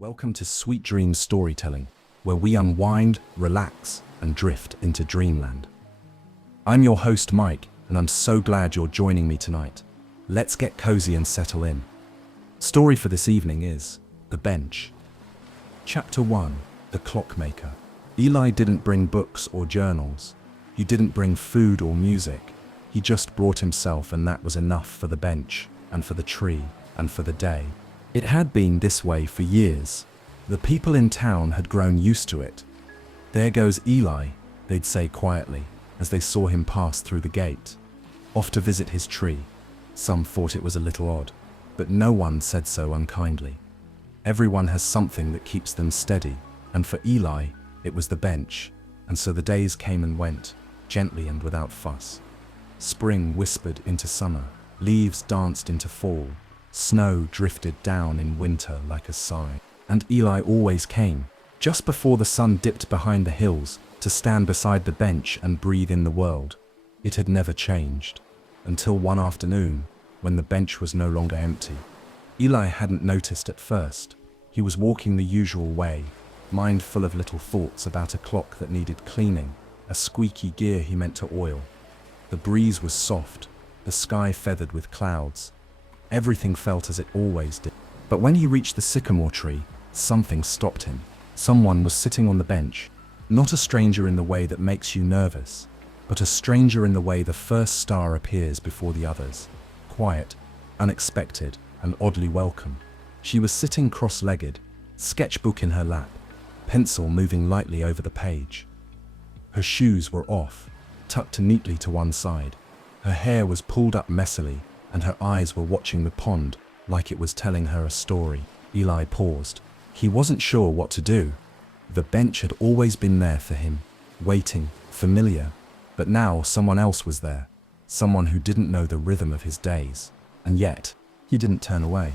Welcome to Sweet Dreams Storytelling, where we unwind, relax, and drift into dreamland. I'm your host, Mike, and I'm so glad you're joining me tonight. Let's get cozy and settle in. Story for this evening is The Bench. Chapter 1, The Clockmaker. Eli didn't bring books or journals. He didn't bring food or music. He just brought himself, and that was enough for the bench, and for the tree, and for the day. It had been this way for years. The people in town had grown used to it. "There goes Eli," they'd say quietly, as they saw him pass through the gate, off to visit his tree. Some thought it was a little odd, but no one said so unkindly. Everyone has something that keeps them steady, and for Eli, it was the bench, and so the days came and went, gently and without fuss. Spring whispered into summer, leaves danced into fall, snow drifted down in winter like a sigh. And Eli always came, just before the sun dipped behind the hills, to stand beside the bench and breathe in the world. It had never changed, until one afternoon, when the bench was no longer empty. Eli hadn't noticed at first. He was walking the usual way, mind full of little thoughts about a clock that needed cleaning, a squeaky gear he meant to oil. The breeze was soft, the sky feathered with clouds. Everything felt as it always did. But when he reached the sycamore tree, something stopped him. Someone was sitting on the bench, not a stranger in the way that makes you nervous, but a stranger in the way the first star appears before the others. Quiet, unexpected, and oddly welcome. She was sitting cross-legged, sketchbook in her lap, pencil moving lightly over the page. Her shoes were off, tucked neatly to one side. Her hair was pulled up messily, and her eyes were watching the pond like it was telling her a story. Eli paused. He wasn't sure what to do. The bench had always been there for him, waiting, familiar, but now someone else was there, someone who didn't know the rhythm of his days. And yet, he didn't turn away.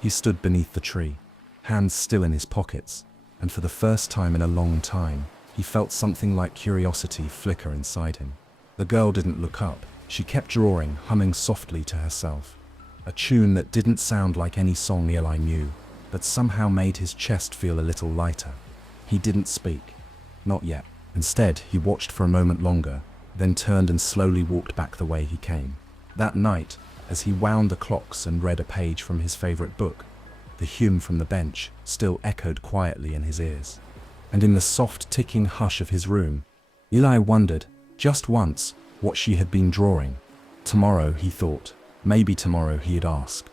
He stood beneath the tree, hands still in his pockets, and for the first time in a long time, he felt something like curiosity flicker inside him. The girl didn't look up. She kept drawing, humming softly to herself, a tune that didn't sound like any song Eli knew, but somehow made his chest feel a little lighter. He didn't speak, not yet. Instead, he watched for a moment longer, then turned and slowly walked back the way he came. That night, as he wound the clocks and read a page from his favorite book, the hum from the bench still echoed quietly in his ears. And in the soft ticking hush of his room, Eli wondered, just once, what she had been drawing. Tomorrow, he thought. Maybe tomorrow he'd ask.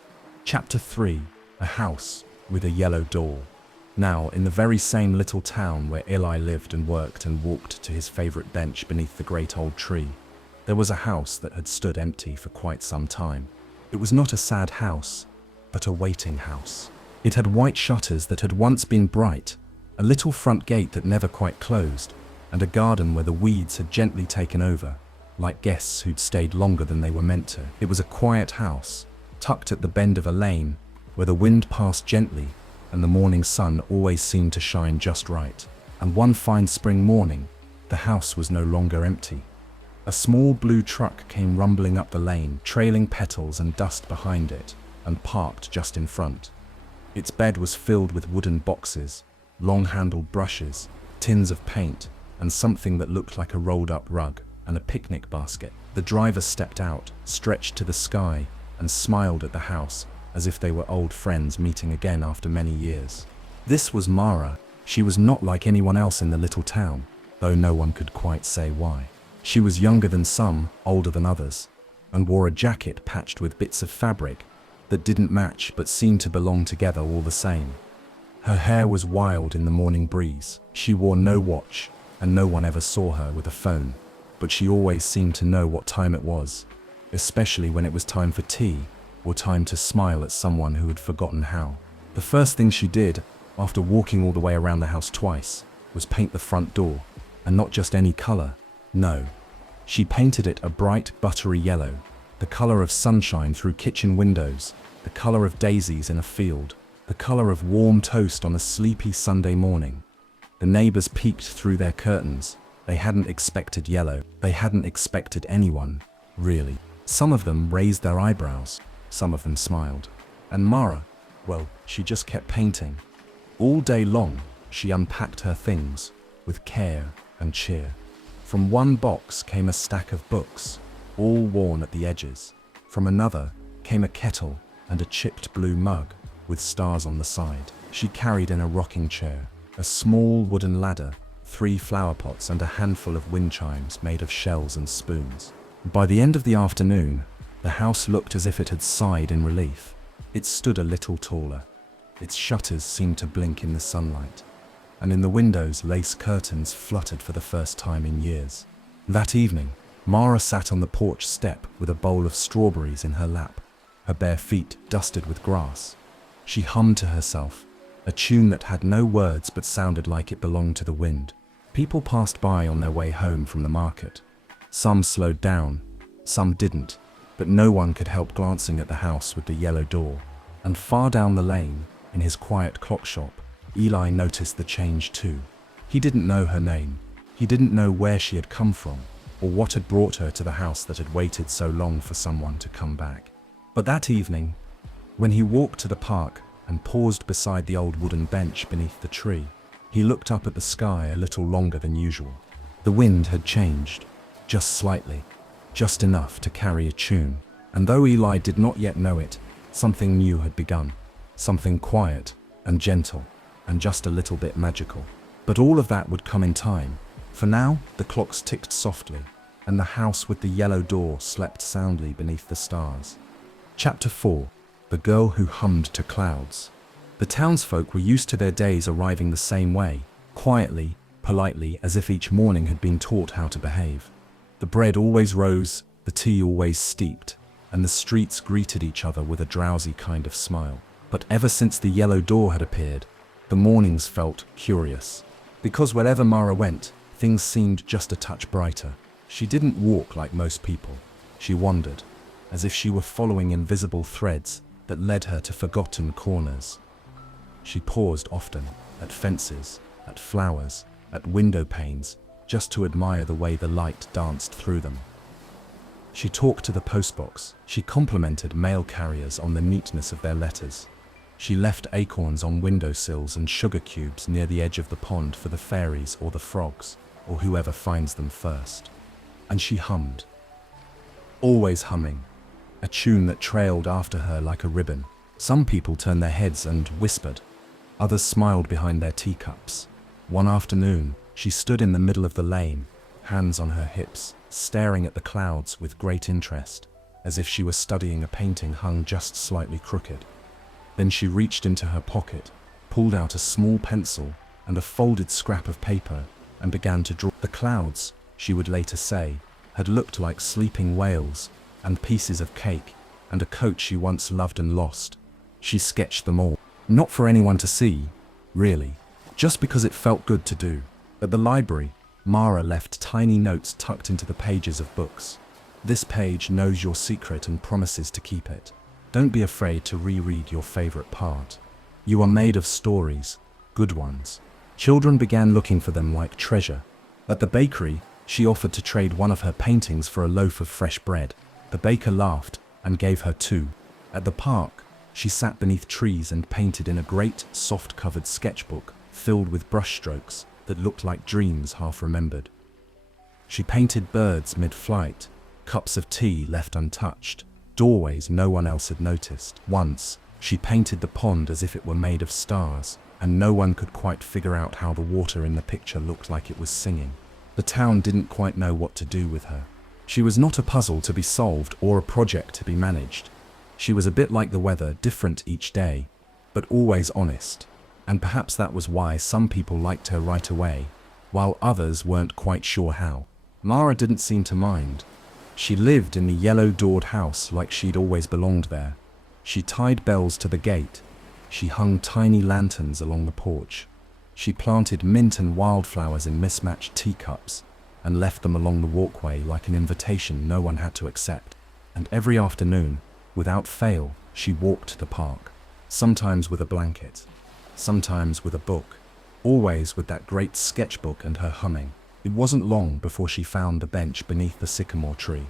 Chapter 3, A House with a Yellow Door. Now, in the very same little town where Eli lived and worked and walked to his favorite bench beneath the great old tree, there was a house that had stood empty for quite some time. It was not a sad house, but a waiting house. It had white shutters that had once been bright, a little front gate that never quite closed, and a garden where the weeds had gently taken over, like guests who'd stayed longer than they were meant to. It was a quiet house, tucked at the bend of a lane, where the wind passed gently, and the morning sun always seemed to shine just right. And one fine spring morning, the house was no longer empty. A small blue truck came rumbling up the lane, trailing petals and dust behind it, and parked just in front. Its bed was filled with wooden boxes, long-handled brushes, tins of paint, and something that looked like a rolled-up rug, and a picnic basket. The driver stepped out, stretched to the sky, and smiled at the house, as if they were old friends meeting again after many years. This was Mara. She was not like anyone else in the little town, though no one could quite say why. She was younger than some, older than others, and wore a jacket patched with bits of fabric that didn't match but seemed to belong together all the same. Her hair was wild in the morning breeze. She wore no watch, and no one ever saw her with a phone. But she always seemed to know what time it was, especially when it was time for tea, or time to smile at someone who had forgotten how. The first thing she did, after walking all the way around the house twice, was paint the front door, and not just any color. No, she painted it a bright, buttery yellow, the color of sunshine through kitchen windows, the color of daisies in a field, the color of warm toast on a sleepy Sunday morning. The neighbors peeked through their curtains. They hadn't expected yellow. They hadn't expected anyone, really. Some of them raised their eyebrows. Some of them smiled. And Mara, well, she just kept painting. All day long, she unpacked her things with care and cheer. From one box came a stack of books, all worn at the edges. From another came a kettle and a chipped blue mug with stars on the side. She carried in a rocking chair, a small wooden ladder, 3 flower pots and a handful of wind chimes made of shells and spoons. By the end of the afternoon, the house looked as if it had sighed in relief. It stood a little taller. Its shutters seemed to blink in the sunlight, and in the windows lace curtains fluttered for the first time in years. That evening, Mara sat on the porch step with a bowl of strawberries in her lap, her bare feet dusted with grass. She hummed to herself, a tune that had no words but sounded like it belonged to the wind. People passed by on their way home from the market. Some slowed down, some didn't, but no one could help glancing at the house with the yellow door. And far down the lane, in his quiet clock shop, Eli noticed the change too. He didn't know her name. He didn't know where she had come from, or what had brought her to the house that had waited so long for someone to come back. But that evening, when he walked to the park and paused beside the old wooden bench beneath the tree, he looked up at the sky a little longer than usual. The wind had changed, just slightly, just enough to carry a tune, and though Eli did not yet know it, something new had begun, something quiet and gentle and just a little bit magical. But all of that would come in time. For now, the clocks ticked softly, and the house with the yellow door slept soundly beneath the stars. Chapter 4. The Girl Who Hummed to Clouds. The townsfolk were used to their days arriving the same way, quietly, politely, as if each morning had been taught how to behave. The bread always rose, the tea always steeped, and the streets greeted each other with a drowsy kind of smile. But ever since the yellow door had appeared, the mornings felt curious. Because wherever Mara went, things seemed just a touch brighter. She didn't walk like most people. She wandered, as if she were following invisible threads that led her to forgotten corners. She paused often, at fences, at flowers, at window panes, just to admire the way the light danced through them. She talked to the postbox. She complimented mail carriers on the neatness of their letters. She left acorns on windowsills and sugar cubes near the edge of the pond for the fairies or the frogs, or whoever finds them first. And she hummed. Always humming, a tune that trailed after her like a ribbon. Some people turned their heads and whispered. Others smiled behind their teacups. One afternoon, she stood in the middle of the lane, hands on her hips, staring at the clouds with great interest, as if she were studying a painting hung just slightly crooked. Then she reached into her pocket, pulled out a small pencil and a folded scrap of paper, and began to draw. The clouds, she would later say, had looked like sleeping whales, and pieces of cake, and a coat she once loved and lost. She sketched them all, not for anyone to see, really, just because it felt good to do. At the library, Mara left tiny notes tucked into the pages of books. This page knows your secret and promises to keep it. Don't be afraid to reread your favorite part. You are made of stories, good ones. Children began looking for them like treasure. At the bakery, she offered to trade one of her paintings for a loaf of fresh bread. The baker laughed and gave her 2. At the park, she sat beneath trees and painted in a great, soft-covered sketchbook filled with brushstrokes that looked like dreams half remembered. She painted birds mid-flight, cups of tea left untouched, doorways no one else had noticed. Once, she painted the pond as if it were made of stars, and no one could quite figure out how the water in the picture looked like it was singing. The town didn't quite know what to do with her. She was not a puzzle to be solved or a project to be managed. She was a bit like the weather, different each day, but always honest. And perhaps that was why some people liked her right away, while others weren't quite sure how. Mara didn't seem to mind. She lived in the yellow-doored house like she'd always belonged there. She tied bells to the gate. She hung tiny lanterns along the porch. She planted mint and wildflowers in mismatched teacups and left them along the walkway like an invitation no one had to accept. And every afternoon, without fail, she walked to the park, sometimes with a blanket, sometimes with a book, always with that great sketchbook and her humming. It wasn't long before she found the bench beneath the sycamore tree,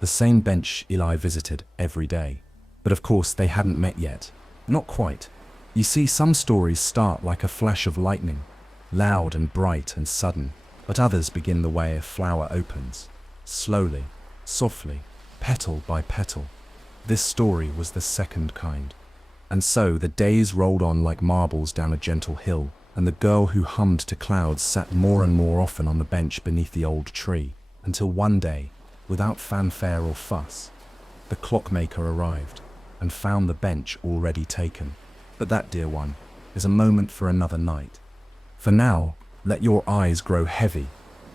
the same bench Eli visited every day. But of course they hadn't met yet. Not quite. You see, some stories start like a flash of lightning, loud and bright and sudden, but others begin the way a flower opens, slowly, softly, petal by petal. This story was the second kind. And so the days rolled on like marbles down a gentle hill, and the girl who hummed to clouds sat more and more often on the bench beneath the old tree, until one day, without fanfare or fuss, the clockmaker arrived and found the bench already taken. But that, dear one, is a moment for another night. For now, let your eyes grow heavy,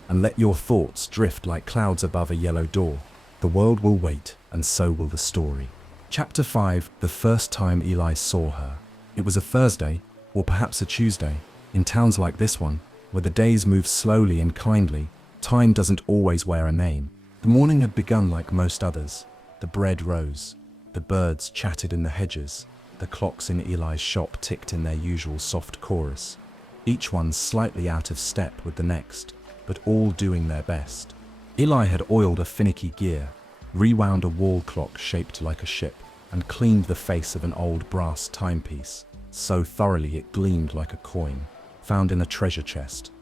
and let your thoughts drift like clouds above a yellow door. The world will wait, and so will the story. Chapter 5. The first time Eli saw her. It was a Thursday, or perhaps a Tuesday. In towns like this one, where the days move slowly and kindly, time doesn't always wear a name. The morning had begun like most others. The bread rose. The birds chatted in the hedges. The clocks in Eli's shop ticked in their usual soft chorus, each one slightly out of step with the next, but all doing their best. Eli had oiled a finicky gear, rewound a wall clock shaped like a ship, and cleaned the face of an old brass timepiece, so thoroughly it gleamed like a coin, found in a treasure chest.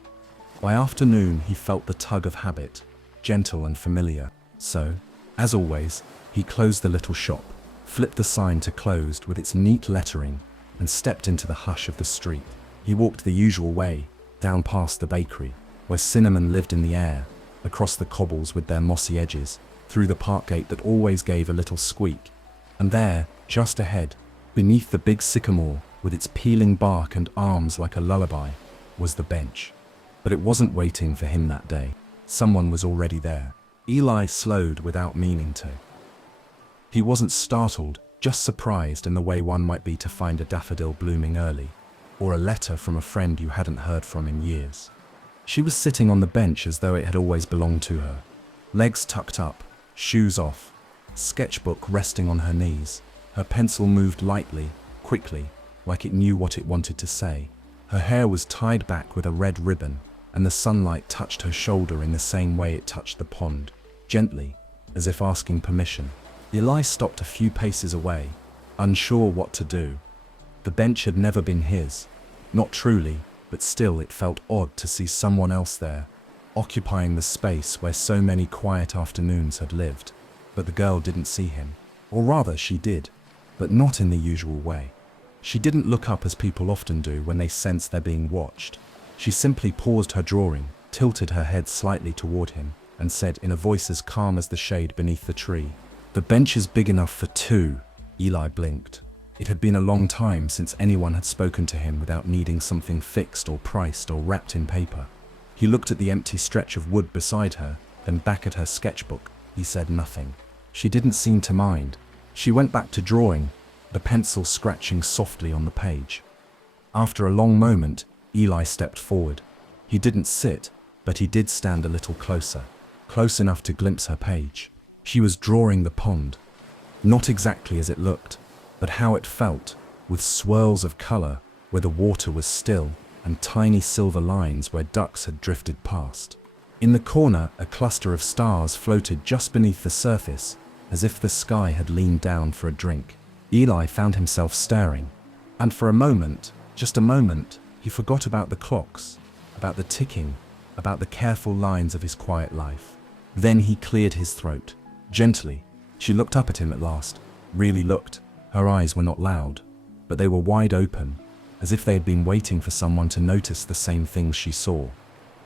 By afternoon he felt the tug of habit, gentle and familiar, so, as always, he closed the little shop, flipped the sign to closed with its neat lettering, and stepped into the hush of the street. He walked the usual way, down past the bakery, where cinnamon lived in the air, across the cobbles with their mossy edges, through the park gate that always gave a little squeak, and there, just ahead, beneath the big sycamore, with its peeling bark and arms like a lullaby, was the bench. But it wasn't waiting for him that day. Someone was already there. Eli slowed without meaning to. He wasn't startled, just surprised in the way one might be to find a daffodil blooming early, or a letter from a friend you hadn't heard from in years. She was sitting on the bench as though it had always belonged to her, legs tucked up, shoes off, sketchbook resting on her knees. Her pencil moved lightly, quickly, like it knew what it wanted to say. Her hair was tied back with a red ribbon, and the sunlight touched her shoulder in the same way it touched the pond, gently, as if asking permission. Eli stopped a few paces away, unsure what to do. The bench had never been his, not truly, but still it felt odd to see someone else there, occupying the space where so many quiet afternoons had lived. But the girl didn't see him, or rather she did, but not in the usual way. She didn't look up as people often do when they sense they're being watched. She simply paused her drawing, tilted her head slightly toward him, and said in a voice as calm as the shade beneath the tree, "The bench is big enough for two." Eli blinked. It had been a long time since anyone had spoken to him without needing something fixed or priced or wrapped in paper. He looked at the empty stretch of wood beside her, then back at her sketchbook. He said nothing. She didn't seem to mind. She went back to drawing, the pencil scratching softly on the page. After a long moment, Eli stepped forward. He didn't sit, but he did stand a little closer, close enough to glimpse her page. She was drawing the pond. Not exactly as it looked, but how it felt, with swirls of color where the water was still and tiny silver lines where ducks had drifted past. In the corner, a cluster of stars floated just beneath the surface, as if the sky had leaned down for a drink. Eli found himself staring, and for a moment, just a moment, he forgot about the clocks, about the ticking, about the careful lines of his quiet life. Then he cleared his throat. Gently, she looked up at him at last, really looked. Her eyes were not loud, but they were wide open, as if they had been waiting for someone to notice the same things she saw.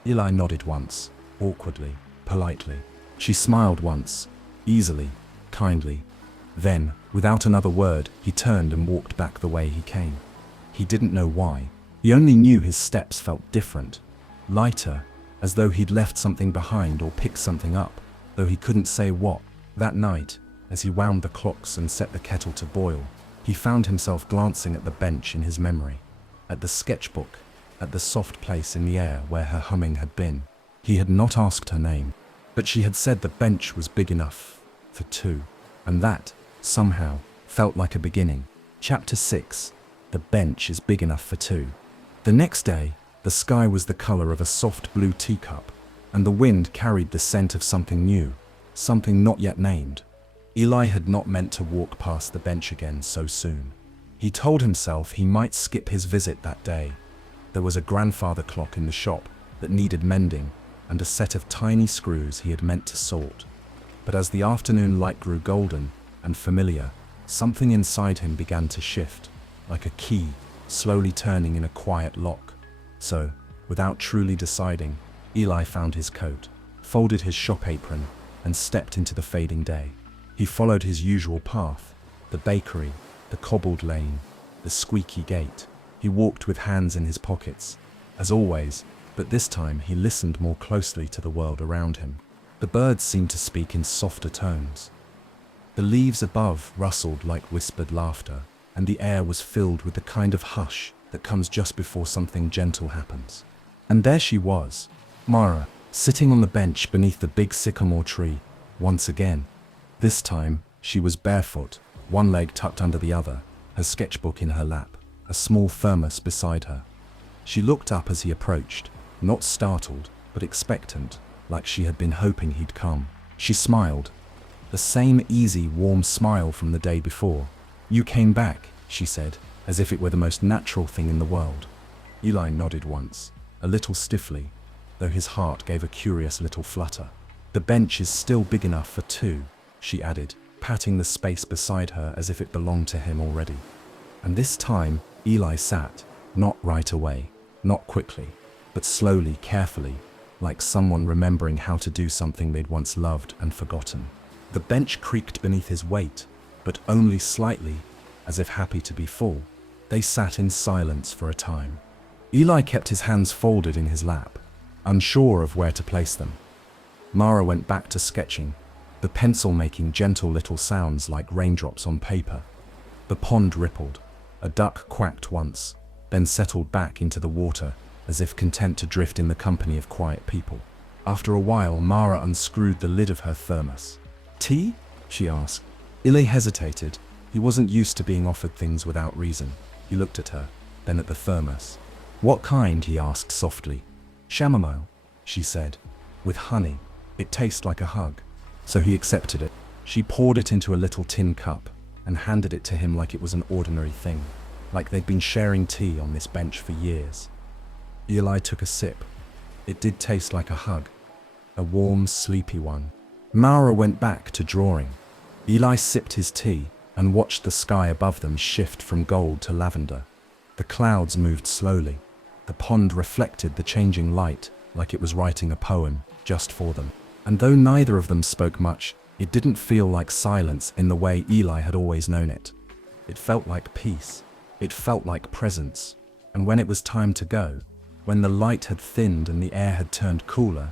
Eli nodded once, awkwardly, politely. She smiled once, easily, kindly. Then, without another word, he turned and walked back the way he came. He didn't know why. He only knew his steps felt different, lighter, as though he'd left something behind or picked something up, though he couldn't say what. That night, as he wound the clocks and set the kettle to boil, he found himself glancing at the bench in his memory, at the sketchbook, at the soft place in the air where her humming had been. He had not asked her name, but she had said the bench was big enough for two, and that, somehow, felt like a beginning. Chapter 6. The bench is big enough for two. The next day, the sky was the color of a soft blue teacup, and the wind carried the scent of something new, something not yet named. Eli had not meant to walk past the bench again so soon. He told himself he might skip his visit that day. There was a grandfather clock in the shop that needed mending, and a set of tiny screws he had meant to sort. But as the afternoon light grew golden and familiar, something inside him began to shift, like a key slowly turning in a quiet lock. So, without truly deciding, Eli found his coat, folded his shop apron, and stepped into the fading day. He followed his usual path, the bakery, the cobbled lane, the squeaky gate. He walked with hands in his pockets, as always, but this time he listened more closely to the world around him. The birds seemed to speak in softer tones. The leaves above rustled like whispered laughter, and the air was filled with the kind of hush that comes just before something gentle happens. And there she was, Mara, sitting on the bench beneath the big sycamore tree, once again. This time, she was barefoot, one leg tucked under the other, her sketchbook in her lap, a small thermos beside her. She looked up as he approached, not startled, but expectant, like she had been hoping he'd come. She smiled, the same easy, warm smile from the day before. "You came back," she said, as if it were the most natural thing in the world. Eli nodded once, a little stiffly, though his heart gave a curious little flutter. "The bench is still big enough for two," she added, patting the space beside her as if it belonged to him already. And this time, Eli sat, not right away, not quickly, but slowly, carefully, like someone remembering how to do something they'd once loved and forgotten. The bench creaked beneath his weight, but only slightly, as if happy to be full. They sat in silence for a time. Eli kept his hands folded in his lap, unsure of where to place them. Mara went back to sketching, the pencil making gentle little sounds like raindrops on paper. The pond rippled. A duck quacked once, then settled back into the water, as if content to drift in the company of quiet people. After a while, Mara unscrewed the lid of her thermos. "Tea?" she asked. Eli hesitated. He wasn't used to being offered things without reason. He looked at her, then at the thermos. "What kind?" he asked softly. "Chamomile," she said. "With honey. It tastes like a hug." So he accepted it. She poured it into a little tin cup and handed it to him like it was an ordinary thing, like they'd been sharing tea on this bench for years. Eli took a sip. It did taste like a hug, a warm, sleepy one. Mara went back to drawing. Eli sipped his tea and watched the sky above them shift from gold to lavender. The clouds moved slowly. The pond reflected the changing light like it was writing a poem just for them. And though neither of them spoke much, it didn't feel like silence in the way Eli had always known it. It felt like peace. It felt like presence. And when it was time to go, when the light had thinned and the air had turned cooler,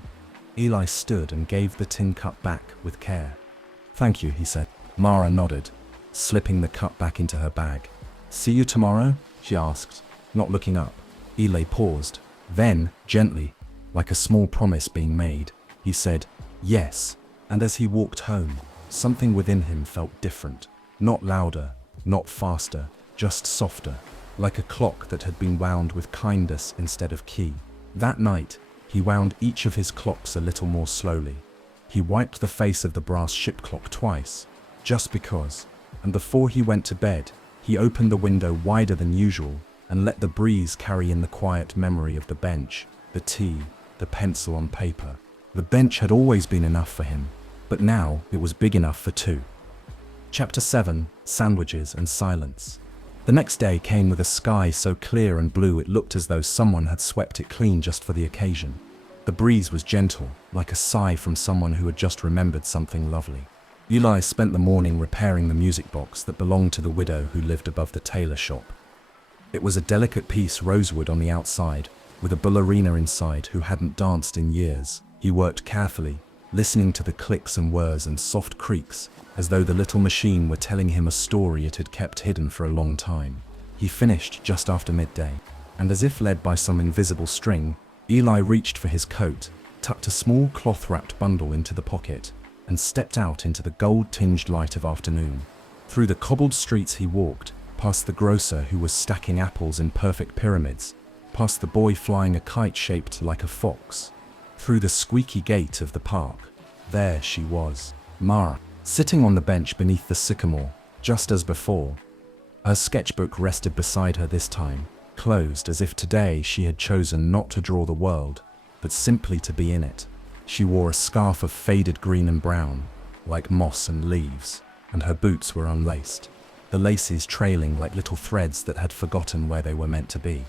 Eli stood and gave the tin cup back with care. "Thank you," he said. Mara nodded, slipping the cup back into her bag. "See you tomorrow?" she asked, not looking up. Eli paused. Then, gently, like a small promise being made, he said, "Yes." And as he walked home, something within him felt different. Not louder, not faster, just softer, like a clock that had been wound with kindness instead of key. That night, he wound each of his clocks a little more slowly. He wiped the face of the brass ship clock twice, just because, and before he went to bed, he opened the window wider than usual and let the breeze carry in the quiet memory of the bench, the tea, the pencil on paper. The bench had always been enough for him, but now it was big enough for two. Chapter 7: Sandwiches and Silence. The next day came with a sky so clear and blue it looked as though someone had swept it clean just for the occasion. The breeze was gentle, like a sigh from someone who had just remembered something lovely. Eli spent the morning repairing the music box that belonged to the widow who lived above the tailor shop. It was a delicate piece rosewood on the outside, with a ballerina inside who hadn't danced in years. He worked carefully, listening to the clicks and whirs and soft creaks, as though the little machine were telling him a story it had kept hidden for a long time. He finished just after midday, and as if led by some invisible string, Eli reached for his coat, tucked a small cloth-wrapped bundle into the pocket, and stepped out into the gold-tinged light of afternoon. Through the cobbled streets he walked, past the grocer who was stacking apples in perfect pyramids, past the boy flying a kite shaped like a fox, through the squeaky gate of the park. There she was, Mara, sitting on the bench beneath the sycamore, just as before. Her sketchbook rested beside her this time, closed as if today she had chosen not to draw the world, but simply to be in it. She wore a scarf of faded green and brown, like moss and leaves, and her boots were unlaced, the laces trailing like little threads that had forgotten where they were meant to be.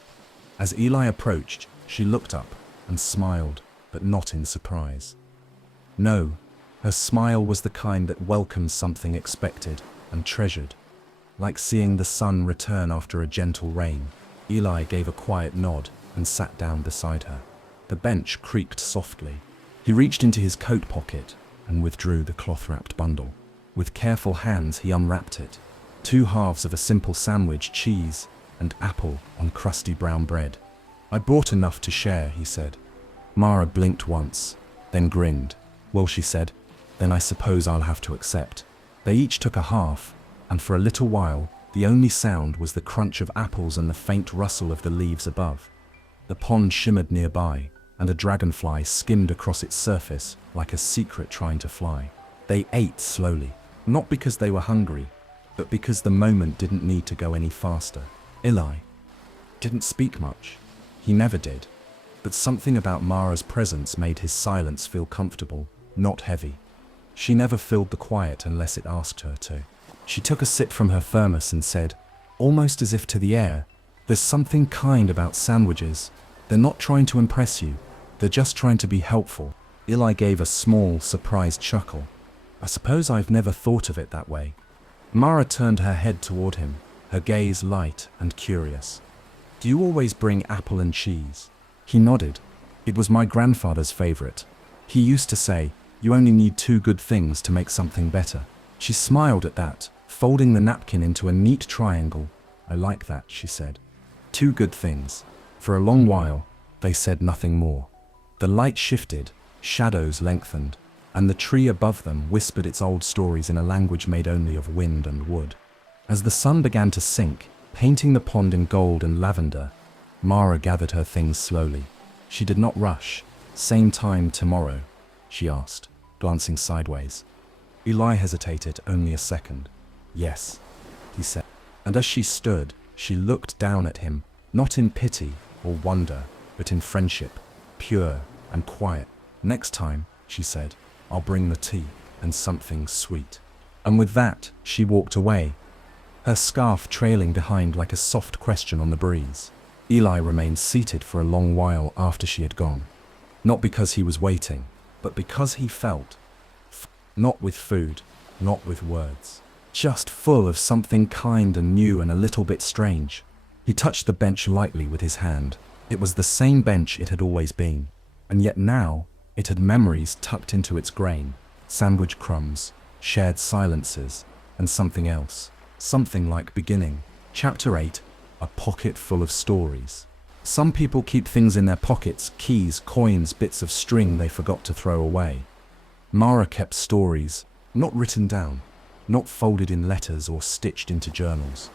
As Eli approached, she looked up and smiled, but not in surprise. No, her smile was the kind that welcomes something expected and treasured. Like seeing the sun return after a gentle rain, Eli gave a quiet nod and sat down beside her. The bench creaked softly. He reached into his coat pocket and withdrew the cloth-wrapped bundle. With careful hands he unwrapped it. 2 halves of a simple sandwich, cheese, and apple on crusty brown bread. "I brought enough to share," he said. Mara blinked once, then grinned. "Well," she said, "then I suppose I'll have to accept." They each took a half, and for a little while, the only sound was the crunch of apples and the faint rustle of the leaves above. The pond shimmered nearby, and a dragonfly skimmed across its surface like a secret trying to fly. They ate slowly, not because they were hungry, but because the moment didn't need to go any faster. Eli didn't speak much. He never did. But something about Mara's presence made his silence feel comfortable, not heavy. She never filled the quiet unless it asked her to. She took a sip from her thermos and said, almost as if to the air, "There's something kind about sandwiches. They're not trying to impress you. They're just trying to be helpful." Eli gave a small, surprised chuckle. "I suppose I've never thought of it that way." Mara turned her head toward him, her gaze light and curious. "Do you always bring apple and cheese?" He nodded. "It was my grandfather's favorite. He used to say, you only need 2 good things to make something better." She smiled at that, folding the napkin into a neat triangle. "I like that," she said. 2 good things. For a long while, they said nothing more. The light shifted, shadows lengthened, and the tree above them whispered its old stories in a language made only of wind and wood. As the sun began to sink, painting the pond in gold and lavender, Mara gathered her things slowly. She did not rush. "Same time tomorrow?" she asked, glancing sideways. Eli hesitated only a second. "Yes," he said. And as she stood, she looked down at him, not in pity or wonder, but in friendship, pure and quiet. "Next time," she said, "I'll bring the tea and something sweet." And with that, she walked away, her scarf trailing behind like a soft question on the breeze. Eli remained seated for a long while after she had gone. Not because he was waiting, but because he felt. Not with food, not with words. Just full of something kind and new and a little bit strange. He touched the bench lightly with his hand. It was the same bench it had always been. And yet now, it had memories tucked into its grain. Sandwich crumbs, shared silences, and something else. Something like beginning. Chapter 8. A pocket full of stories. Some people keep things in their pockets, keys, coins, bits of string they forgot to throw away. Mara kept stories, not written down, not folded in letters or stitched into journals.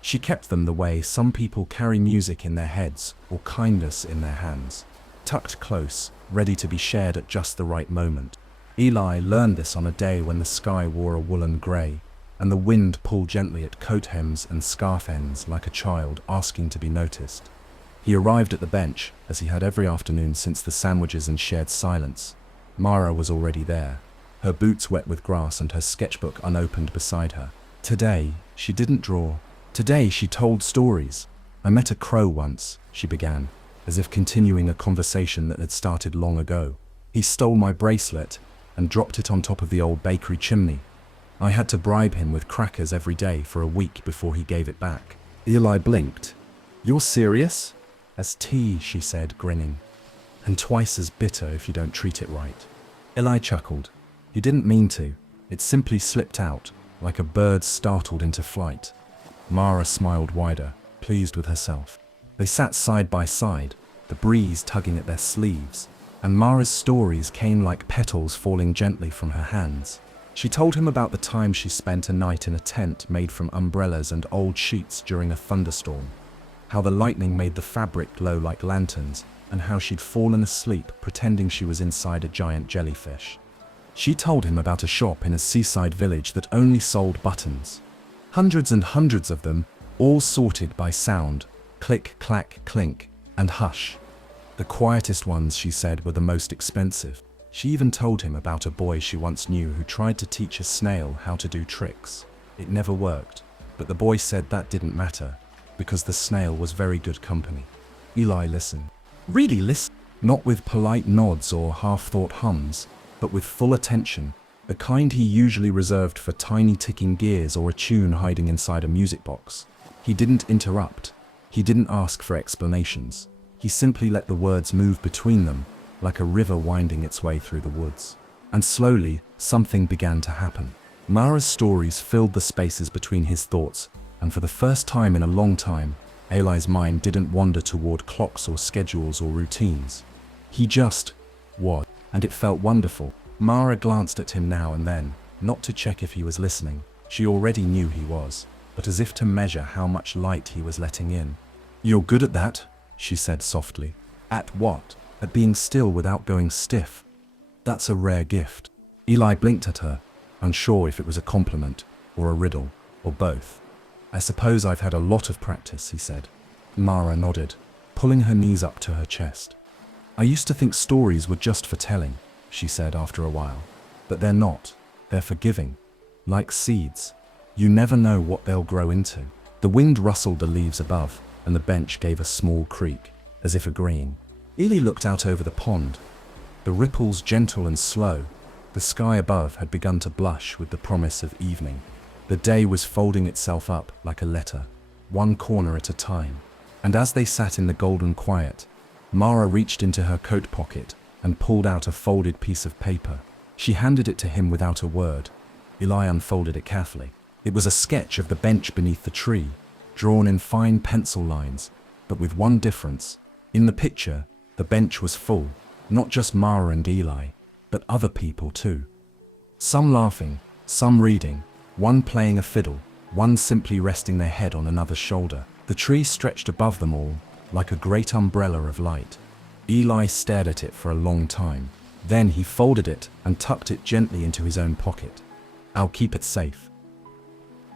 She kept them the way some people carry music in their heads or kindness in their hands, tucked close, ready to be shared at just the right moment. Eli learned this on a day when the sky wore a woolen grey, and the wind pulled gently at coat hems and scarf ends like a child asking to be noticed. He arrived at the bench, as he had every afternoon since the sandwiches and shared silence. Mara was already there, her boots wet with grass and her sketchbook unopened beside her. Today, she didn't draw. Today, she told stories. "I met a crow once," she began, as if continuing a conversation that had started long ago. "He stole my bracelet and dropped it on top of the old bakery chimney. I had to bribe him with crackers every day for a week before he gave it back." Eli blinked. "You're serious?" "As tea," she said, grinning. "And twice as bitter if you don't treat it right." Eli chuckled. He didn't mean to. It simply slipped out, like a bird startled into flight. Mara smiled wider, pleased with herself. They sat side by side, the breeze tugging at their sleeves, and Mara's stories came like petals falling gently from her hands. She told him about the time she spent a night in a tent made from umbrellas and old sheets during a thunderstorm, how the lightning made the fabric glow like lanterns, and how she'd fallen asleep pretending she was inside a giant jellyfish. She told him about a shop in a seaside village that only sold buttons. Hundreds and hundreds of them, all sorted by sound, click, clack, clink, and hush. The quietest ones, she said, were the most expensive. She even told him about a boy she once knew who tried to teach a snail how to do tricks. It never worked, but the boy said that didn't matter, because the snail was very good company. Eli listened. Really listen. Not with polite nods or half-thought hums, but with full attention, the kind he usually reserved for tiny ticking gears or a tune hiding inside a music box. He didn't interrupt. He didn't ask for explanations. He simply let the words move between them, like a river winding its way through the woods. And slowly, something began to happen. Mara's stories filled the spaces between his thoughts, and for the first time in a long time, Eli's mind didn't wander toward clocks or schedules or routines. He just was, and it felt wonderful. Mara glanced at him now and then, not to check if he was listening. She already knew he was, but as if to measure how much light he was letting in. "You're good at that," she said softly. "At what?" "At being still without going stiff. That's a rare gift." Eli blinked at her, unsure if it was a compliment, or a riddle, or both. "I suppose I've had a lot of practice," he said. Mara nodded, pulling her knees up to her chest. "I used to think stories were just for telling," she said after a while. "But they're not. They're for giving. Like seeds. You never know what they'll grow into." The wind rustled the leaves above, and the bench gave a small creak, as if agreeing. Eli looked out over the pond. The ripples gentle and slow. The sky above had begun to blush with the promise of evening. The day was folding itself up like a letter, one corner at a time. And as they sat in the golden quiet, Mara reached into her coat pocket and pulled out a folded piece of paper. She handed it to him without a word. Eli unfolded it carefully. It was a sketch of the bench beneath the tree, drawn in fine pencil lines, but with one difference. In the picture, the bench was full, not just Mara and Eli, but other people too. Some laughing, some reading, one playing a fiddle, one simply resting their head on another's shoulder. The tree stretched above them all, like a great umbrella of light. Eli stared at it for a long time. Then he folded it and tucked it gently into his own pocket. "I'll keep it safe,"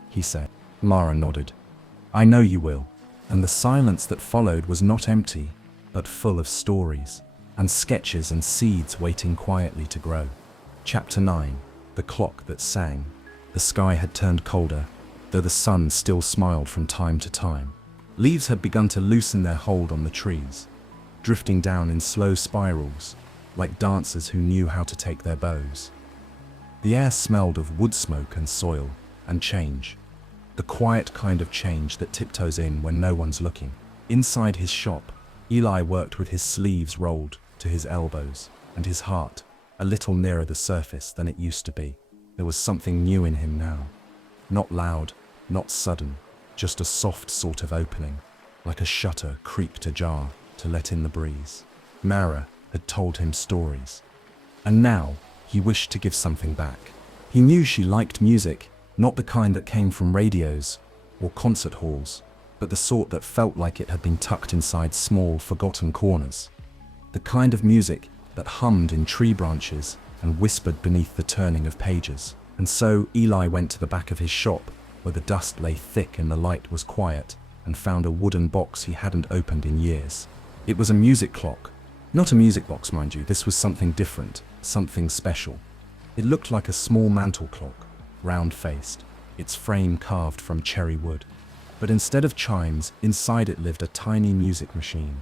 he said. Mara nodded. "I know you will." And the silence that followed was not empty, but full of stories, and sketches and seeds waiting quietly to grow. Chapter 9. The Clock That Sang. The sky had turned colder, though the sun still smiled from time to time. Leaves had begun to loosen their hold on the trees, drifting down in slow spirals, like dancers who knew how to take their bows. The air smelled of wood smoke and soil, and change. The quiet kind of change that tiptoes in when no one's looking. Inside his shop, Eli worked with his sleeves rolled to his elbows, and his heart a little nearer the surface than it used to be. There was something new in him now. Not loud, not sudden, just a soft sort of opening, like a shutter creaked ajar to let in the breeze. Mara had told him stories, and now he wished to give something back. He knew she liked music, not the kind that came from radios or concert halls, but the sort that felt like it had been tucked inside small, forgotten corners. The kind of music that hummed in tree branches and whispered beneath the turning of pages. And so Eli went to the back of his shop, where the dust lay thick and the light was quiet, and found a wooden box he hadn't opened in years. It was a music clock. Not a music box, mind you, this was something different, something special. It looked like a small mantel clock, round-faced, its frame carved from cherry wood. But instead of chimes, inside it lived a tiny music machine,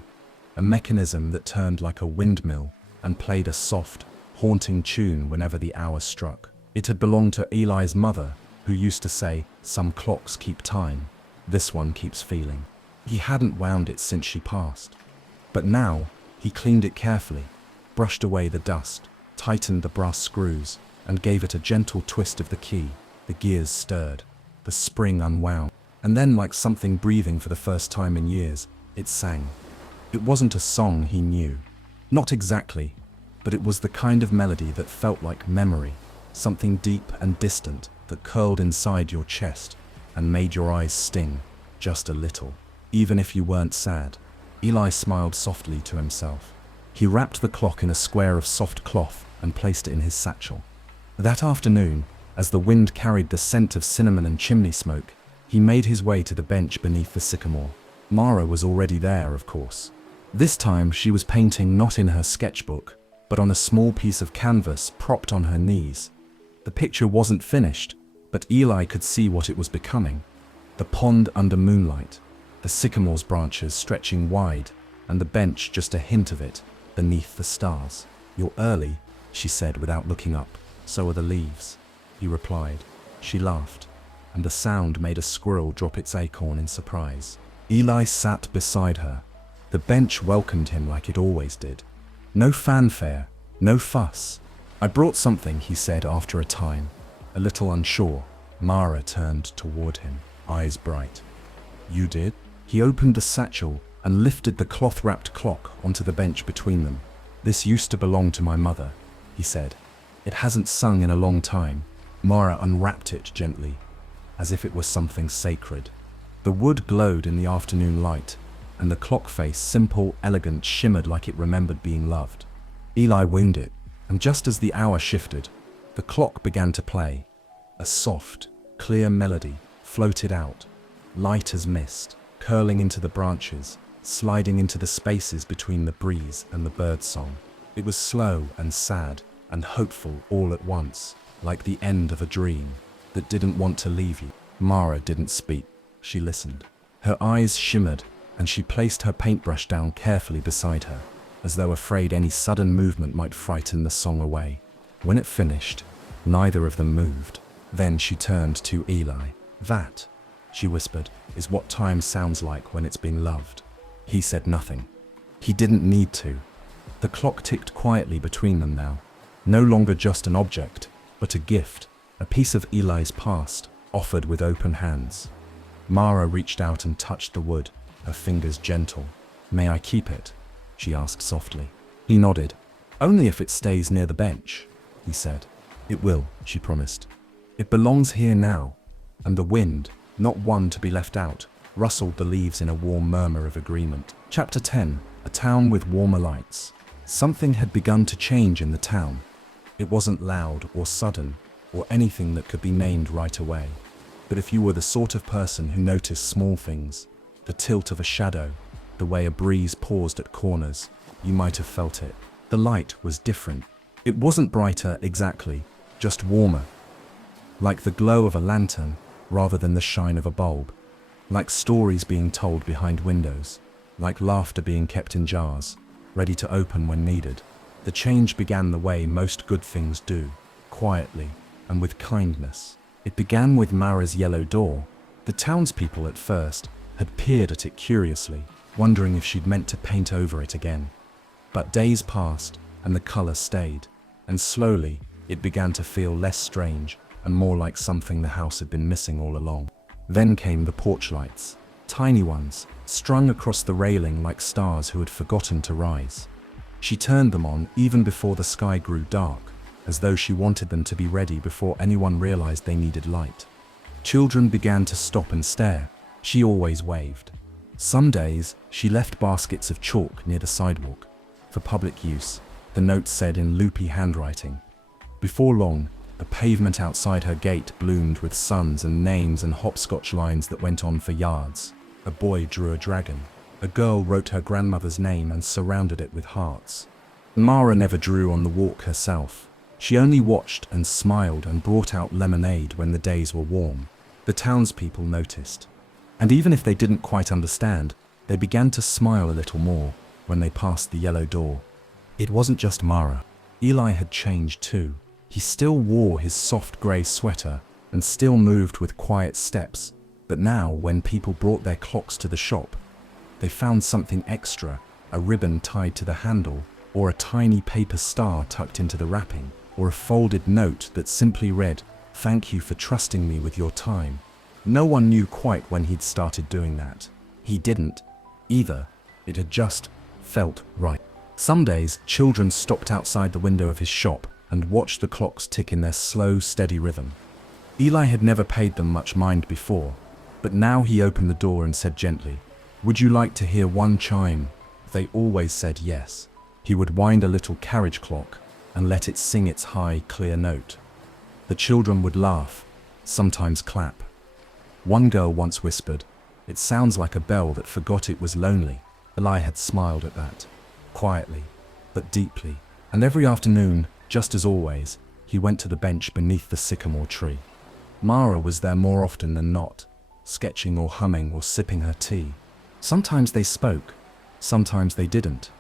a mechanism that turned like a windmill and played a soft, haunting tune whenever the hour struck. It had belonged to Eli's mother, who used to say, "Some clocks keep time, this one keeps feeling." He hadn't wound it since she passed. But now, he cleaned it carefully, brushed away the dust, tightened the brass screws, and gave it a gentle twist of the key. The gears stirred, the spring unwound, and then, like something breathing for the first time in years, it sang. It wasn't a song he knew. Not exactly, but it was the kind of melody that felt like memory, something deep and distant that curled inside your chest and made your eyes sting, just a little, even if you weren't sad. Eli smiled softly to himself. He wrapped the clock in a square of soft cloth and placed it in his satchel. That afternoon, as the wind carried the scent of cinnamon and chimney smoke, He made his way to the bench beneath the sycamore. Mara was already there, of course. This time she was painting not in her sketchbook, but on a small piece of canvas propped on her knees. The picture wasn't finished, but Eli could see what it was becoming. The pond under moonlight, the sycamore's branches stretching wide, and the bench just a hint of it, beneath the stars. "You're early," she said without looking up. "So are the leaves," he replied. She laughed, and the sound made a squirrel drop its acorn in surprise. Eli sat beside her. The bench welcomed him like it always did. No fanfare, no fuss. "I brought something," he said after a time. A little unsure, Mara turned toward him, eyes bright. "You did?" He opened the satchel and lifted the cloth-wrapped clock onto the bench between them. "This used to belong to my mother," he said. "It hasn't sung in a long time." Mara unwrapped it gently, as if it was something sacred. The wood glowed in the afternoon light, and the clock face, simple, elegant, shimmered like it remembered being loved. Eli wound it, and just as the hour shifted, the clock began to play. A soft, clear melody floated out, light as mist, curling into the branches, sliding into the spaces between the breeze and the bird song. It was slow and sad and hopeful all at once, like the end of a dream that didn't want to leave you. Mara didn't speak. She listened. Her eyes shimmered, and she placed her paintbrush down carefully beside her, as though afraid any sudden movement might frighten the song away. When it finished, neither of them moved. Then she turned to Eli. "That," she whispered, "is what time sounds like when it's been loved." He said nothing. He didn't need to. The clock ticked quietly between them now, no longer just an object, but a gift, a piece of Eli's past, offered with open hands. Mara reached out and touched the wood, her fingers gentle. "May I keep it?" she asked softly. He nodded. "Only if it stays near the bench," he said. "It will," she promised. "It belongs here now." And the wind, not one to be left out, rustled the leaves in a warm murmur of agreement. Chapter 10. A town with warmer lights. Something had begun to change in the town. It wasn't loud or sudden, or anything that could be named right away. But if you were the sort of person who noticed small things, the tilt of a shadow, the way a breeze paused at corners, you might have felt it. The light was different. It wasn't brighter exactly, just warmer. Like the glow of a lantern, rather than the shine of a bulb. Like stories being told behind windows. Like laughter being kept in jars, ready to open when needed. The change began the way most good things do, quietly and with kindness. It began with Mara's yellow door. The townspeople at first had peered at it curiously, wondering if she'd meant to paint over it again. But days passed, and the color stayed, and slowly it began to feel less strange and more like something the house had been missing all along. Then came the porch lights, tiny ones, strung across the railing like stars who had forgotten to rise. She turned them on even before the sky grew dark, as though she wanted them to be ready before anyone realized they needed light. Children began to stop and stare. She always waved. Some days, she left baskets of chalk near the sidewalk. For public use, the note said in loopy handwriting. Before long, the pavement outside her gate bloomed with suns and names and hopscotch lines that went on for yards. A boy drew a dragon. A girl wrote her grandmother's name and surrounded it with hearts. Mara never drew on the walk herself. She only watched and smiled and brought out lemonade when the days were warm. The townspeople noticed. And even if they didn't quite understand, they began to smile a little more when they passed the yellow door. It wasn't just Mara. Eli had changed too. He still wore his soft grey sweater and still moved with quiet steps, but now when people brought their clocks to the shop, they found something extra, a ribbon tied to the handle, or a tiny paper star tucked into the wrapping, or a folded note that simply read, "Thank you for trusting me with your time." No one knew quite when he'd started doing that. He didn't, either. It had just felt right. Some days, children stopped outside the window of his shop and watched the clocks tick in their slow, steady rhythm. Eli had never paid them much mind before, but now he opened the door and said gently, "Would you like to hear one chime?" They always said yes. He would wind a little carriage clock and let it sing its high, clear note. The children would laugh, sometimes clap. One girl once whispered, "It sounds like a bell that forgot it was lonely." Eli had smiled at that, quietly, but deeply. And every afternoon, just as always, he went to the bench beneath the sycamore tree. Mara was there more often than not, sketching or humming or sipping her tea. Sometimes they spoke, sometimes they didn't.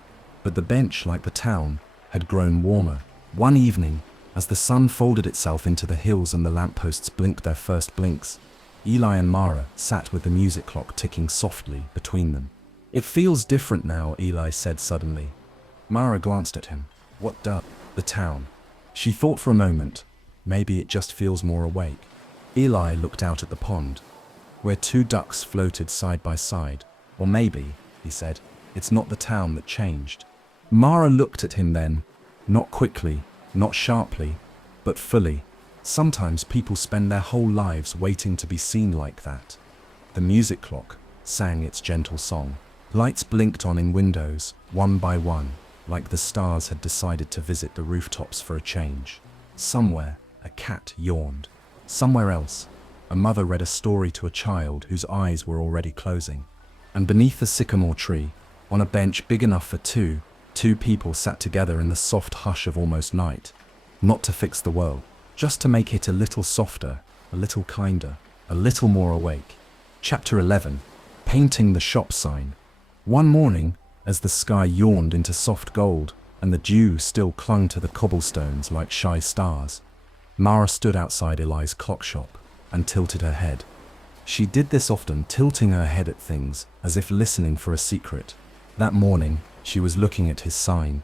But the bench, like the town, had grown warmer. One evening, as the sun folded itself into the hills and the lampposts blinked their first blinks, Eli and Mara sat with the music clock ticking softly between them. "It feels different now," Eli said suddenly. Mara glanced at him. "What does?" "The town." She thought for a moment. Maybe it just feels more awake. Eli looked out at the pond, where two ducks floated side by side. "Or maybe," he said, "it's not the town that changed." Mara looked at him then, not quickly, not sharply, but fully. Sometimes people spend their whole lives waiting to be seen like that. The music clock sang its gentle song. Lights blinked on in windows, one by one, like the stars had decided to visit the rooftops for a change. Somewhere, a cat yawned. Somewhere else, a mother read a story to a child whose eyes were already closing. And beneath the sycamore tree, on a bench big enough for two people sat together in the soft hush of almost night. Not to fix the world, just to make it a little softer, a little kinder, a little more awake. Chapter 11. Painting the shop sign. One morning, as the sky yawned into soft gold and the dew still clung to the cobblestones like shy stars, Mara stood outside Eli's clock shop and tilted her head. She did this often, tilting her head at things as if listening for a secret. That morning, she was looking at his sign.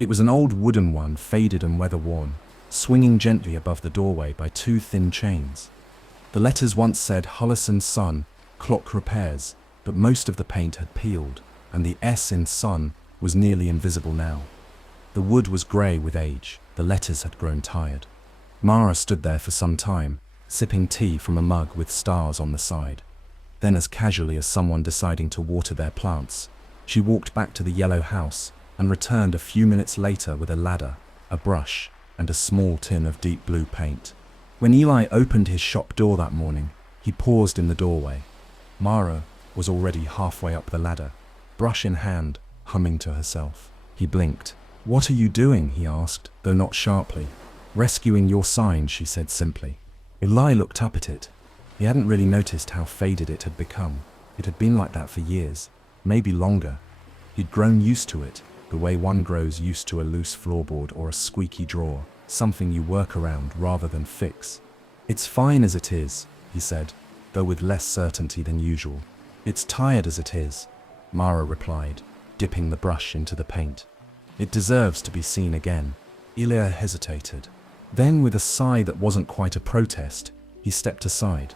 It was an old wooden one, faded and weather-worn, swinging gently above the doorway by two thin chains. The letters once said Hullison Son, Clock Repairs, but most of the paint had peeled, and the S in Son was nearly invisible now. The wood was grey with age, the letters had grown tired. Mara stood there for some time, sipping tea from a mug with stars on the side. Then, as casually as someone deciding to water their plants, she walked back to the yellow house and returned a few minutes later with a ladder, a brush, and a small tin of deep blue paint. When Eli opened his shop door that morning, he paused in the doorway. Mara was already halfway up the ladder, brush in hand, humming to herself. He blinked. "What are you doing?" he asked, though not sharply. "Rescuing your sign," she said simply. Eli looked up at it. He hadn't really noticed how faded it had become. It had been like that for years, maybe longer. He'd grown used to it, the way one grows used to a loose floorboard or a squeaky drawer, something you work around rather than fix. "It's fine as it is," he said, though with less certainty than usual. "It's tired as it is," Mara replied, dipping the brush into the paint. "It deserves to be seen again." Eli hesitated. Then, with a sigh that wasn't quite a protest, he stepped aside.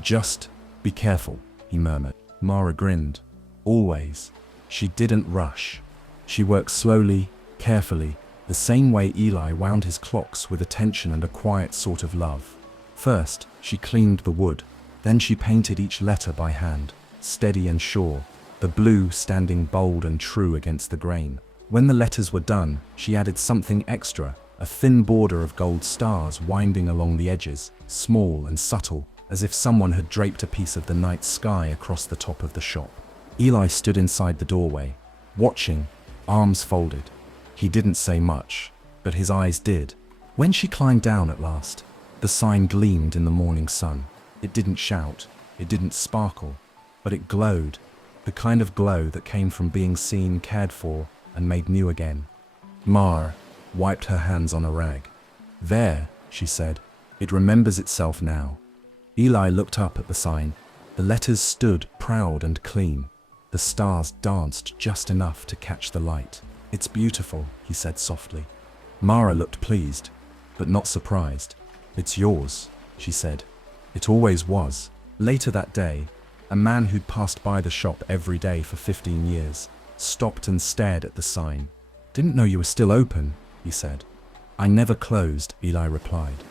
"Just be careful," he murmured. Mara grinned. Always. She didn't rush. She worked slowly, carefully, the same way Eli wound his clocks with attention and a quiet sort of love. First, she cleaned the wood. Then she painted each letter by hand, steady and sure, the blue standing bold and true against the grain. When the letters were done, she added something extra, a thin border of gold stars winding along the edges, small and subtle, as if someone had draped a piece of the night sky across the top of the shop. Eli stood inside the doorway, watching, arms folded. He didn't say much, but his eyes did. When she climbed down at last, the sign gleamed in the morning sun. It didn't shout, it didn't sparkle, but it glowed, the kind of glow that came from being seen, cared for, and made new again. Mara wiped her hands on a rag. "There," she said, "it remembers itself now." Eli looked up at the sign. The letters stood proud and clean. The stars danced just enough to catch the light. "It's beautiful," he said softly. Mara looked pleased, but not surprised. "It's yours," she said. "It always was." Later that day, a man who'd passed by the shop every day for 15 years stopped and stared at the sign. "Didn't know you were still open," he said. "I never closed," Eli replied.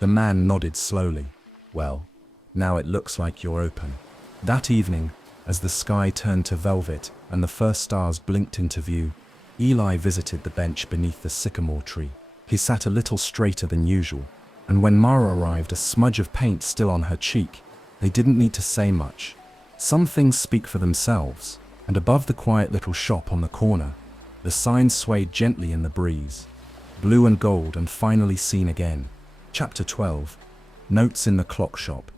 The man nodded slowly. "Well, now it looks like you're open." That evening, as the sky turned to velvet and the first stars blinked into view, Eli visited the bench beneath the sycamore tree. He sat a little straighter than usual, and when Mara arrived, a smudge of paint still on her cheek, They didn't need to say much. Some things speak for themselves, and above the quiet little shop on the corner, the sign swayed gently in the breeze. Blue and gold and finally seen again. Chapter 12. Notes in the clock shop.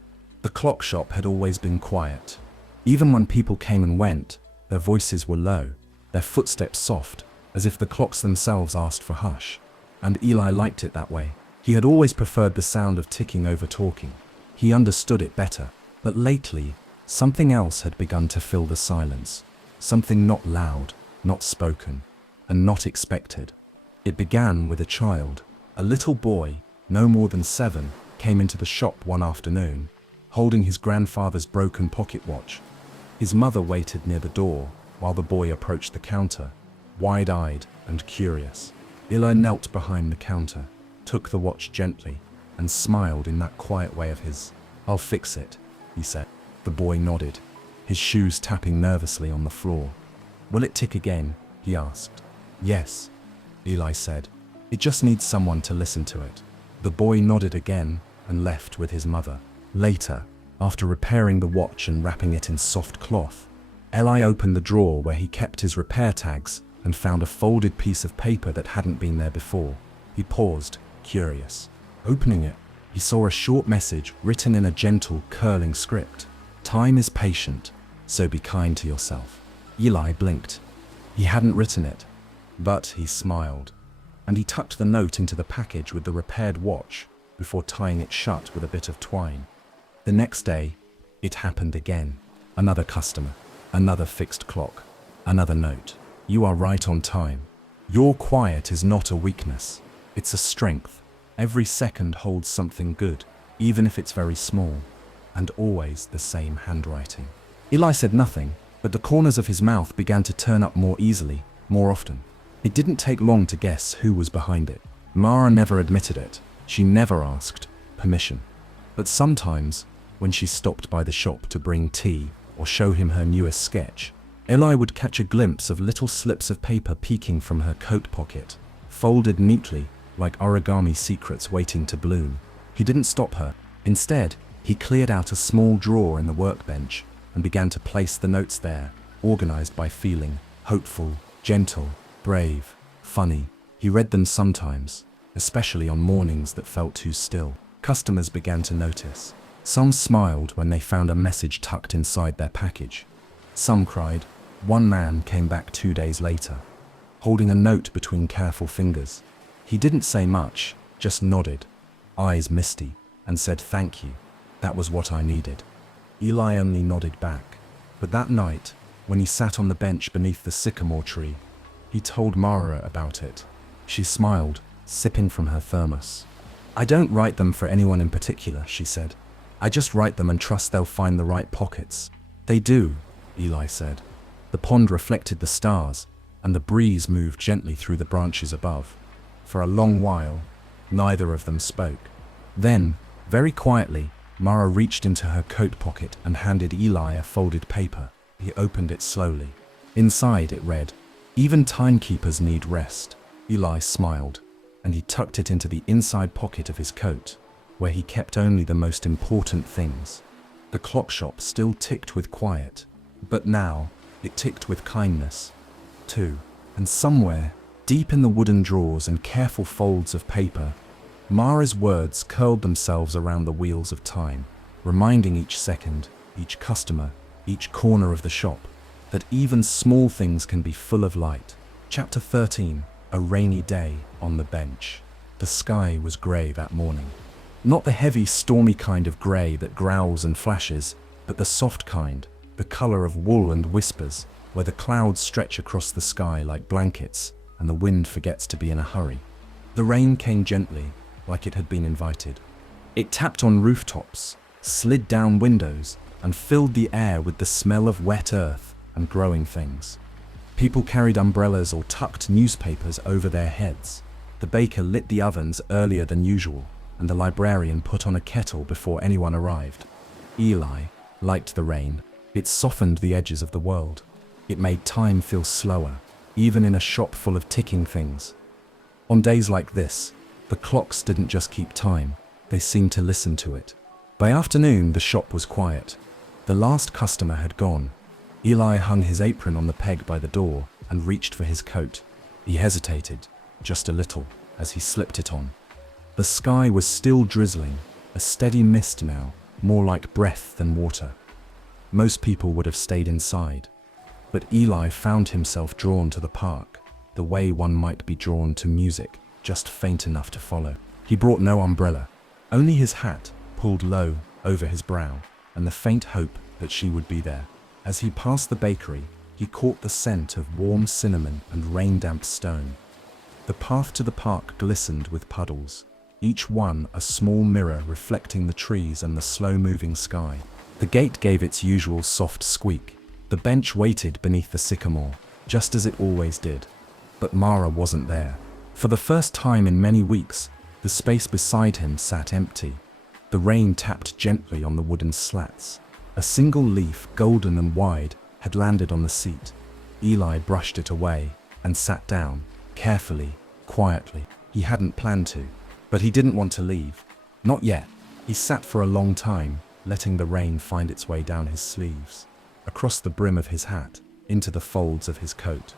The clock shop had always been quiet. Even when people came and went, their voices were low, their footsteps soft, as if the clocks themselves asked for hush. And Eli liked it that way. He had always preferred the sound of ticking over talking. He understood it better. But lately, something else had begun to fill the silence. Something not loud, not spoken, and not expected. It began with a child. A little boy, no more than 7, came into the shop one afternoon, holding his grandfather's broken pocket watch. His mother waited near the door while the boy approached the counter, wide-eyed and curious. Eli knelt behind the counter, took the watch gently, and smiled in that quiet way of his. "I'll fix it," he said. The boy nodded, his shoes tapping nervously on the floor. "Will it tick again?" he asked. "Yes," Eli said. "It just needs someone to listen to it." The boy nodded again and left with his mother. Later, after repairing the watch and wrapping it in soft cloth, Eli opened the drawer where he kept his repair tags and found a folded piece of paper that hadn't been there before. He paused, curious. Opening it, he saw a short message written in a gentle, curling script. "Time is patient, so be kind to yourself." Eli blinked. He hadn't written it, but he smiled, and he tucked the note into the package with the repaired watch before tying it shut with a bit of twine. The next day, it happened again. Another customer, another fixed clock, another note. "You are right on time. Your quiet is not a weakness. It's a strength. Every second holds something good, even if it's very small, and always the same handwriting." Eli said nothing, but the corners of his mouth began to turn up more easily, more often. It didn't take long to guess who was behind it. Mara never admitted it. She never asked permission. But sometimes, when she stopped by the shop to bring tea or show him her newest sketch, Eli would catch a glimpse of little slips of paper peeking from her coat pocket, folded neatly like origami secrets waiting to bloom. He didn't stop her. Instead, he cleared out a small drawer in the workbench and began to place the notes there, organized by feeling: hopeful, gentle, brave, funny. He read them sometimes, especially on mornings that felt too still. Customers began to notice. Some smiled when they found a message tucked inside their package. Some cried. One man came back 2 days later, holding a note between careful fingers. He didn't say much, just nodded, eyes misty, and said thank you. That was what I needed. Eli only nodded back. But that night, when he sat on the bench beneath the sycamore tree, he told Mara about it. She smiled, sipping from her thermos. "I don't write them for anyone in particular," she said. "I just write them and trust they'll find the right pockets." "They do," Eli said. The pond reflected the stars, and the breeze moved gently through the branches above. For a long while, neither of them spoke. Then, very quietly, Mara reached into her coat pocket and handed Eli a folded paper. He opened it slowly. Inside it read, "Even timekeepers need rest." Eli smiled, and he tucked it into the inside pocket of his coat, where he kept only the most important things. The clock shop still ticked with quiet, but now it ticked with kindness, too. And somewhere, deep in the wooden drawers and careful folds of paper, Mara's words curled themselves around the wheels of time, reminding each second, each customer, each corner of the shop, that even small things can be full of light. Chapter 13. A rainy day on the bench. The sky was grey that morning. Not the heavy, stormy kind of grey that growls and flashes, but the soft kind, the colour of wool and whispers, where the clouds stretch across the sky like blankets and the wind forgets to be in a hurry. The rain came gently, like it had been invited. It tapped on rooftops, slid down windows, and filled the air with the smell of wet earth and growing things. People carried umbrellas or tucked newspapers over their heads. The baker lit the ovens earlier than usual, and the librarian put on a kettle before anyone arrived. Eli liked the rain. It softened the edges of the world. It made time feel slower, even in a shop full of ticking things. On days like this, the clocks didn't just keep time, they seemed to listen to it. By afternoon, the shop was quiet. The last customer had gone. Eli hung his apron on the peg by the door and reached for his coat. He hesitated, just a little, as he slipped it on. The sky was still drizzling, a steady mist now, more like breath than water. Most people would have stayed inside, but Eli found himself drawn to the park, the way one might be drawn to music, just faint enough to follow. He brought no umbrella, only his hat, pulled low over his brow, and the faint hope that she would be there. As he passed the bakery, he caught the scent of warm cinnamon and rain-damp stone. The path to the park glistened with puddles, each one a small mirror reflecting the trees and the slow-moving sky. The gate gave its usual soft squeak. The bench waited beneath the sycamore, just as it always did. But Mara wasn't there. For the first time in many weeks, the space beside him sat empty. The rain tapped gently on the wooden slats. A single leaf, golden and wide, had landed on the seat. Eli brushed it away and sat down, carefully, quietly. He hadn't planned to, but he didn't want to leave. Not yet. He sat for a long time, letting the rain find its way down his sleeves, across the brim of his hat, into the folds of his coat.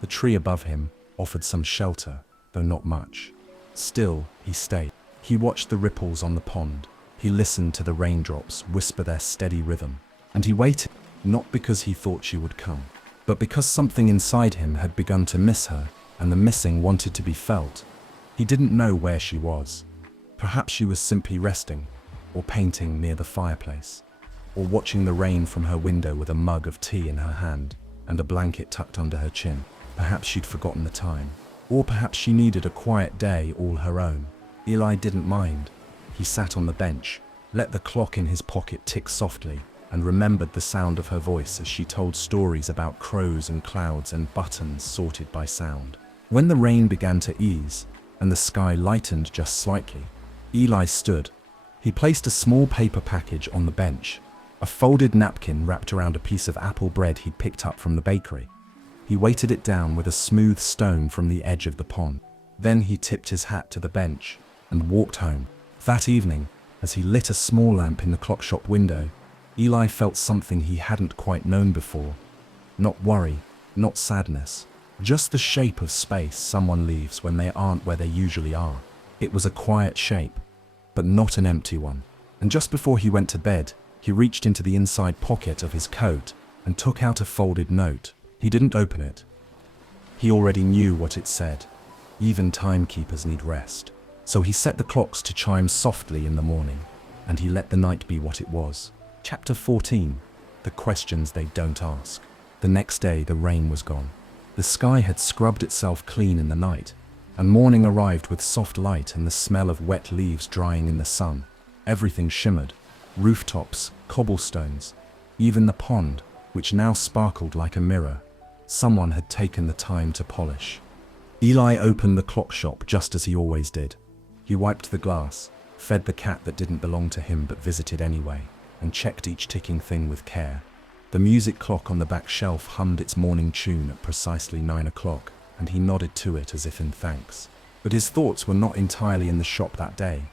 The tree above him offered some shelter, though not much. Still, he stayed. He watched the ripples on the pond. He listened to the raindrops whisper their steady rhythm. And he waited, not because he thought she would come, but because something inside him had begun to miss her, and the missing wanted to be felt. He didn't know where she was. Perhaps she was simply resting, or painting near the fireplace, or watching the rain from her window with a mug of tea in her hand and a blanket tucked under her chin. Perhaps she'd forgotten the time. Or perhaps she needed a quiet day all her own. Eli didn't mind. He sat on the bench, let the clock in his pocket tick softly, and remembered the sound of her voice as she told stories about crows and clouds and buttons sorted by sound. When the rain began to ease, and the sky lightened just slightly, Eli stood. He placed a small paper package on the bench, a folded napkin wrapped around a piece of apple bread he'd picked up from the bakery. He weighted it down with a smooth stone from the edge of the pond. Then he tipped his hat to the bench and walked home. That evening, as he lit a small lamp in the clock shop window, Eli felt something he hadn't quite known before. Not worry, not sadness, just the shape of space someone leaves when they aren't where they usually are. It was a quiet shape, but not an empty one. And just before he went to bed, he reached into the inside pocket of his coat and took out a folded note. He didn't open it. He already knew what it said. Even timekeepers need rest. So he set the clocks to chime softly in the morning, and he let the night be what it was. Chapter 14. The questions they don't ask. The next day, the rain was gone. The sky had scrubbed itself clean in the night, and morning arrived with soft light and the smell of wet leaves drying in the sun. Everything shimmered. Rooftops, cobblestones, even the pond, which now sparkled like a mirror. Someone had taken the time to polish. Eli opened the clock shop just as he always did. He wiped the glass, fed the cat that didn't belong to him but visited anyway, and checked each ticking thing with care. The music clock on the back shelf hummed its morning tune at precisely 9 o'clock, and he nodded to it as if in thanks. But his thoughts were not entirely in the shop that day.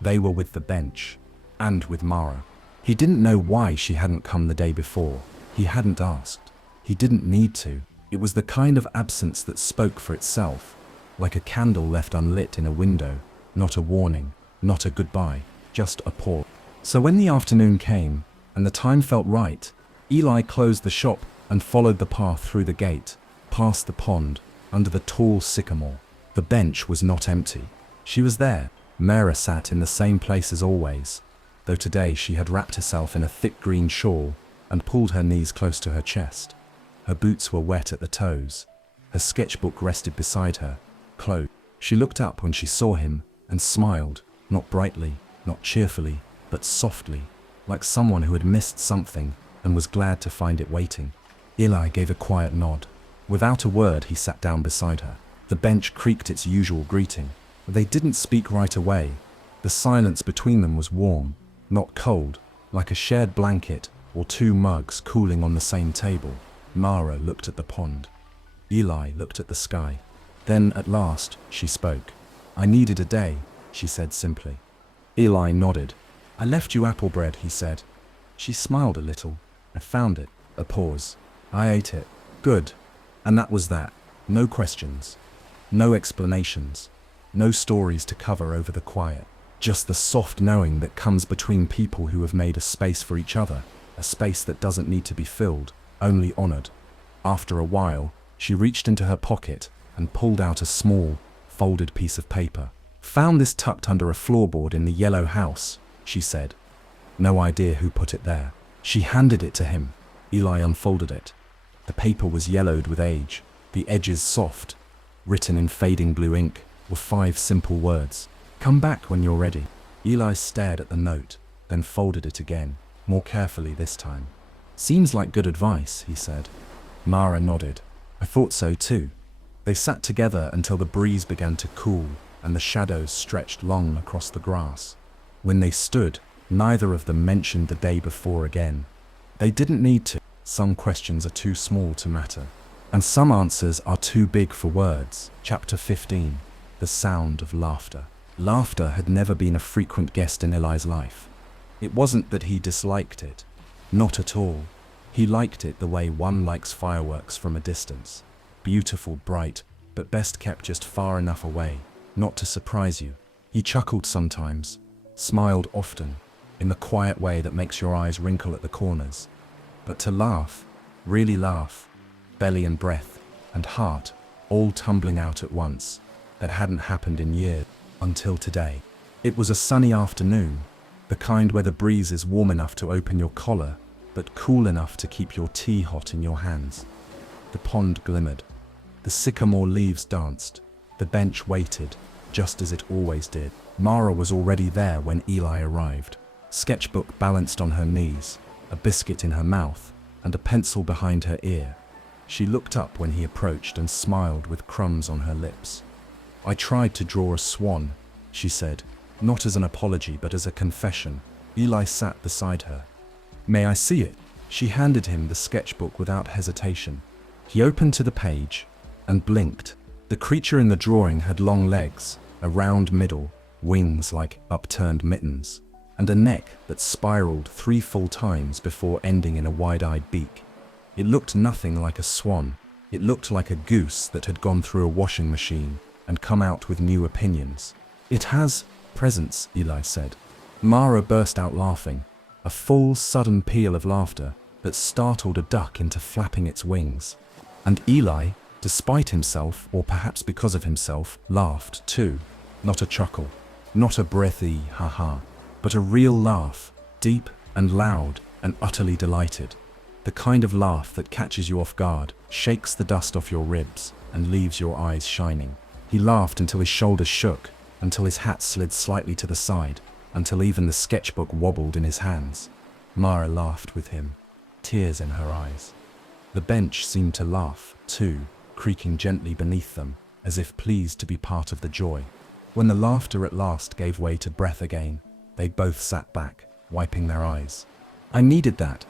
They were with the bench, and with Mara. He didn't know why she hadn't come the day before. He hadn't asked. He didn't need to. It was the kind of absence that spoke for itself, like a candle left unlit in a window, not a warning, not a goodbye, just a pause. So when the afternoon came, and the time felt right, Eli closed the shop and followed the path through the gate, past the pond, under the tall sycamore. The bench was not empty. She was there. Mara sat in the same place as always, though today she had wrapped herself in a thick green shawl and pulled her knees close to her chest. Her boots were wet at the toes. Her sketchbook rested beside her, closed. She looked up when she saw him and smiled, not brightly, not cheerfully, but softly, like someone who had missed something and was glad to find it waiting. Eli gave a quiet nod. Without a word, he sat down beside her. The bench creaked its usual greeting. They didn't speak right away. The silence between them was warm, not cold, like a shared blanket or two mugs cooling on the same table. Mara looked at the pond. Eli looked at the sky. Then, at last, she spoke. "I needed a day," she said simply. Eli nodded. "I left you apple bread," he said. She smiled a little. "I found it." A pause. "I ate it." "Good." And that was that. No questions. No explanations. No stories to cover over the quiet. Just the soft knowing that comes between people who have made a space for each other, a space that doesn't need to be filled, only honored. After a while, she reached into her pocket and pulled out a small, folded piece of paper. "Found this tucked under a floorboard in the yellow house," she said. No idea who put it there. She handed it to him. Eli unfolded it. The paper was yellowed with age, the edges soft. Written in fading blue ink were 5 simple words. "Come back when you're ready." Eli stared at the note, then folded it again, more carefully this time. "Seems like good advice," he said. Mara nodded. "I thought so too." They sat together until the breeze began to cool and the shadows stretched long across the grass. When they stood, neither of them mentioned the day before again. They didn't need to. Some questions are too small to matter, and some answers are too big for words. Chapter 15. The Sound of Laughter. Laughter had never been a frequent guest in Eli's life. It wasn't that he disliked it. Not at all. He liked it the way one likes fireworks from a distance. Beautiful, bright, but best kept just far enough away, not to surprise you. He chuckled sometimes, smiled often, in the quiet way that makes your eyes wrinkle at the corners. But to laugh, really laugh, belly and breath and heart all tumbling out at once, that hadn't happened in years, until today. It was a sunny afternoon, the kind where the breeze is warm enough to open your collar, but cool enough to keep your tea hot in your hands. The pond glimmered. The sycamore leaves danced. The bench waited, just as it always did. Mara was already there when Eli arrived. Sketchbook balanced on her knees, a biscuit in her mouth, and a pencil behind her ear. She looked up when he approached and smiled with crumbs on her lips. "I tried to draw a swan," she said, not as an apology but as a confession. Eli sat beside her. "May I see it?" She handed him the sketchbook without hesitation. He opened to the page and blinked. The creature in the drawing had long legs, a round middle, wings like upturned mittens, and a neck that spiraled 3 full times before ending in a wide-eyed beak. It looked nothing like a swan. It looked like a goose that had gone through a washing machine and come out with new opinions. "It has presence," Eli said. Mara burst out laughing, a full, sudden peal of laughter that startled a duck into flapping its wings. And Eli, despite himself, or perhaps because of himself, laughed too. Not a chuckle, not a breathy ha-ha, but a real laugh, deep and loud and utterly delighted. The kind of laugh that catches you off guard, shakes the dust off your ribs, and leaves your eyes shining. He laughed until his shoulders shook, until his hat slid slightly to the side, until even the sketchbook wobbled in his hands. Mara laughed with him, tears in her eyes. The bench seemed to laugh, too, creaking gently beneath them, as if pleased to be part of the joy. When the laughter at last gave way to breath again, they both sat back, wiping their eyes. "I needed that,"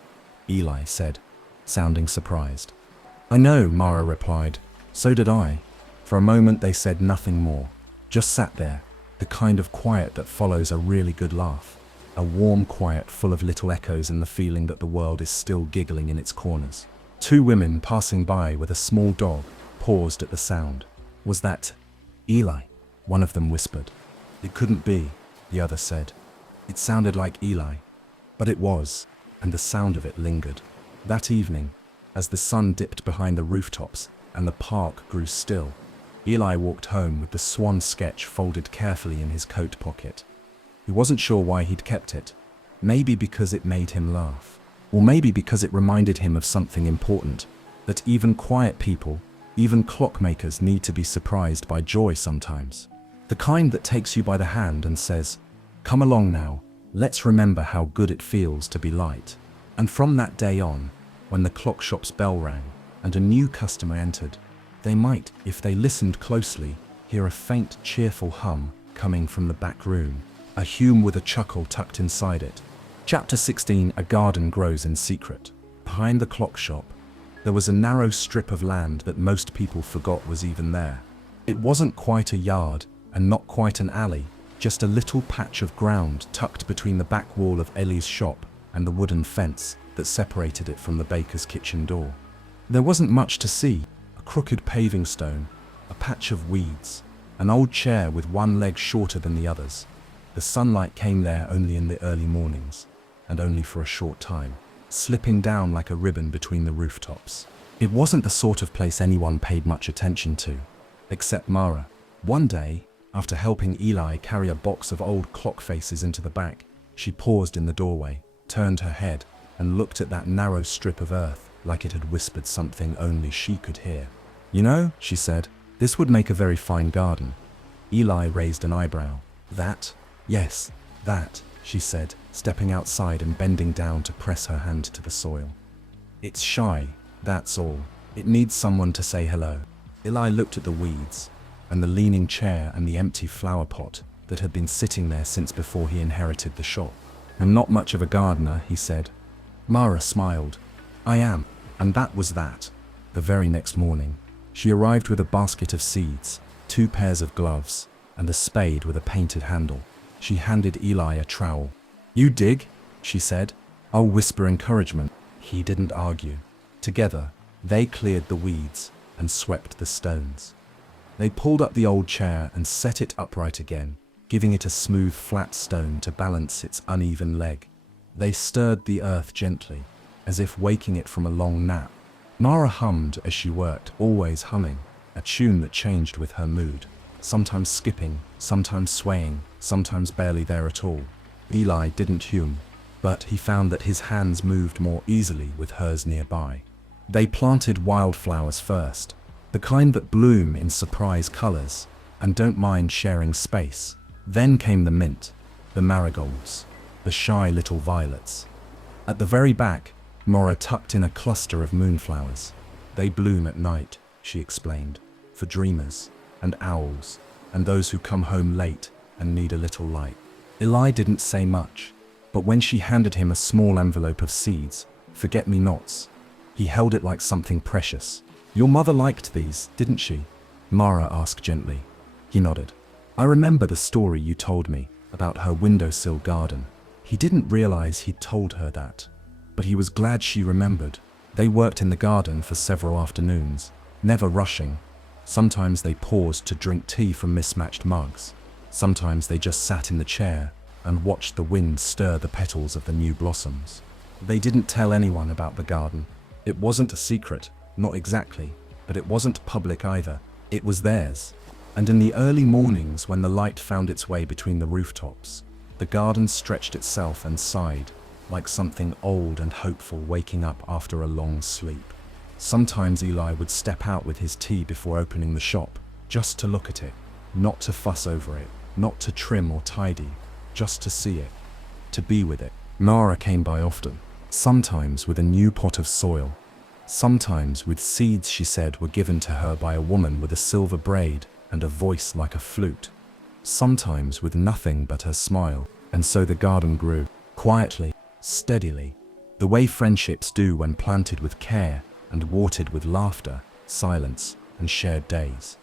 Eli said, sounding surprised. "I know," Mara replied. "So did I." For a moment they said nothing more, just sat there, the kind of quiet that follows a really good laugh. A warm quiet full of little echoes and the feeling that the world is still giggling in its corners. 2 women passing by with a small dog paused at the sound. "Was that Eli?" one of them whispered. "It couldn't be," the other said. It sounded like Eli. But it was, and the sound of it lingered. That evening, as the sun dipped behind the rooftops and the park grew still, Eli walked home with the swan sketch folded carefully in his coat pocket. He wasn't sure why he'd kept it. Maybe because it made him laugh. Or maybe because it reminded him of something important, that even quiet people, even clockmakers need to be surprised by joy sometimes. The kind that takes you by the hand and says, "Come along now, let's remember how good it feels to be light." And from that day on, when the clock shop's bell rang and a new customer entered, they might, if they listened closely, hear a faint, cheerful hum coming from the back room, a hum with a chuckle tucked inside it. Chapter 16. A garden grows in secret. Behind the clock shop, there was a narrow strip of land that most people forgot was even there. It wasn't quite a yard and not quite an alley. just a little patch of ground tucked between the back wall of Ellie's shop and the wooden fence that separated it from the baker's kitchen door. There wasn't much to see: a crooked paving stone, a patch of weeds, an old chair with one leg shorter than the others. The sunlight came there only in the early mornings, and only for a short time, slipping down like a ribbon between the rooftops. It wasn't the sort of place anyone paid much attention to, except Mara. One day, after helping Eli carry a box of old clock faces into the back, she paused in the doorway, turned her head, and looked at that narrow strip of earth like it had whispered something only she could hear. "You know," she said, "this would make a very fine garden." Eli raised an eyebrow. "That? Yes, that," she said, stepping outside and bending down to press her hand to the soil. "It's shy, that's all. It needs someone to say hello." Eli looked at the weeds, and the leaning chair and the empty flower pot that had been sitting there since before he inherited the shop. "I'm not much of a gardener," he said. Mara smiled. "I am." And that was that. The very next morning, she arrived with a basket of seeds, 2 pairs of gloves, and a spade with a painted handle. She handed Eli a trowel. "You dig?" she said. "I'll whisper encouragement." He didn't argue. Together, they cleared the weeds and swept the stones. They pulled up the old chair and set it upright again, giving it a smooth, flat stone to balance its uneven leg. They stirred the earth gently, as if waking it from a long nap. Mara hummed as she worked, always humming, a tune that changed with her mood, sometimes skipping, sometimes swaying, sometimes barely there at all. Eli didn't hum, but he found that his hands moved more easily with hers nearby. They planted wildflowers first, the kind that bloom in surprise colors and don't mind sharing space. Then came the mint, the marigolds, the shy little violets. At the very back, Mara tucked in a cluster of moonflowers. "They bloom at night," she explained, "for dreamers and owls and those who come home late and need a little light." Eli didn't say much, but when she handed him a small envelope of seeds, forget-me-nots, he held it like something precious. "Your mother liked these, didn't she?" Mara asked gently. He nodded. "I remember the story you told me about her windowsill garden." He didn't realize he'd told her that, but he was glad she remembered. They worked in the garden for several afternoons, never rushing. Sometimes they paused to drink tea from mismatched mugs. Sometimes they just sat in the chair and watched the wind stir the petals of the new blossoms. They didn't tell anyone about the garden. It wasn't a secret, not exactly, but it wasn't public either. It was theirs. And in the early mornings, when the light found its way between the rooftops, the garden stretched itself and sighed, like something old and hopeful waking up after a long sleep. Sometimes Eli would step out with his tea before opening the shop, just to look at it, not to fuss over it, not to trim or tidy, just to see it, to be with it. Mara came by often, sometimes with a new pot of soil, sometimes with seeds she said were given to her by a woman with a silver braid and a voice like a flute, sometimes with nothing but her smile. And so the garden grew, quietly, steadily, the way friendships do when planted with care and watered with laughter, silence, and shared days.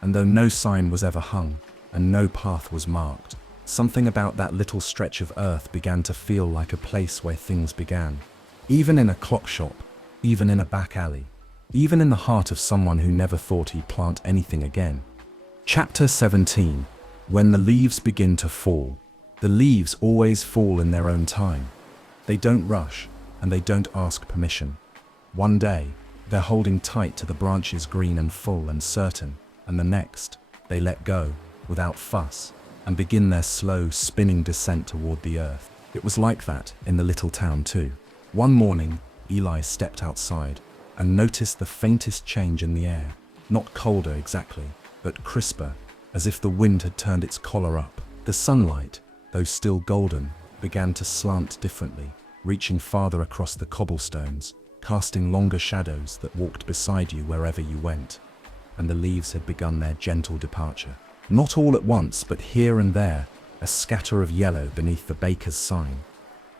And though no sign was ever hung, and no path was marked, something about that little stretch of earth began to feel like a place where things began. Even in a clock shop, even in a back alley, even in the heart of someone who never thought he'd plant anything again. Chapter 17. When the leaves begin to fall. The leaves always fall in their own time. They don't rush, and they don't ask permission. One day, they're holding tight to the branches, green and full and certain, and the next, they let go, without fuss, and begin their slow, spinning descent toward the earth. It was like that in the little town too. One morning, Eli stepped outside and noticed the faintest change in the air. Not colder exactly, but crisper, as if the wind had turned its collar up. The sunlight, though still golden, began to slant differently, reaching farther across the cobblestones, casting longer shadows that walked beside you wherever you went. And the leaves had begun their gentle departure. Not all at once, but here and there, a scatter of yellow beneath the baker's sign,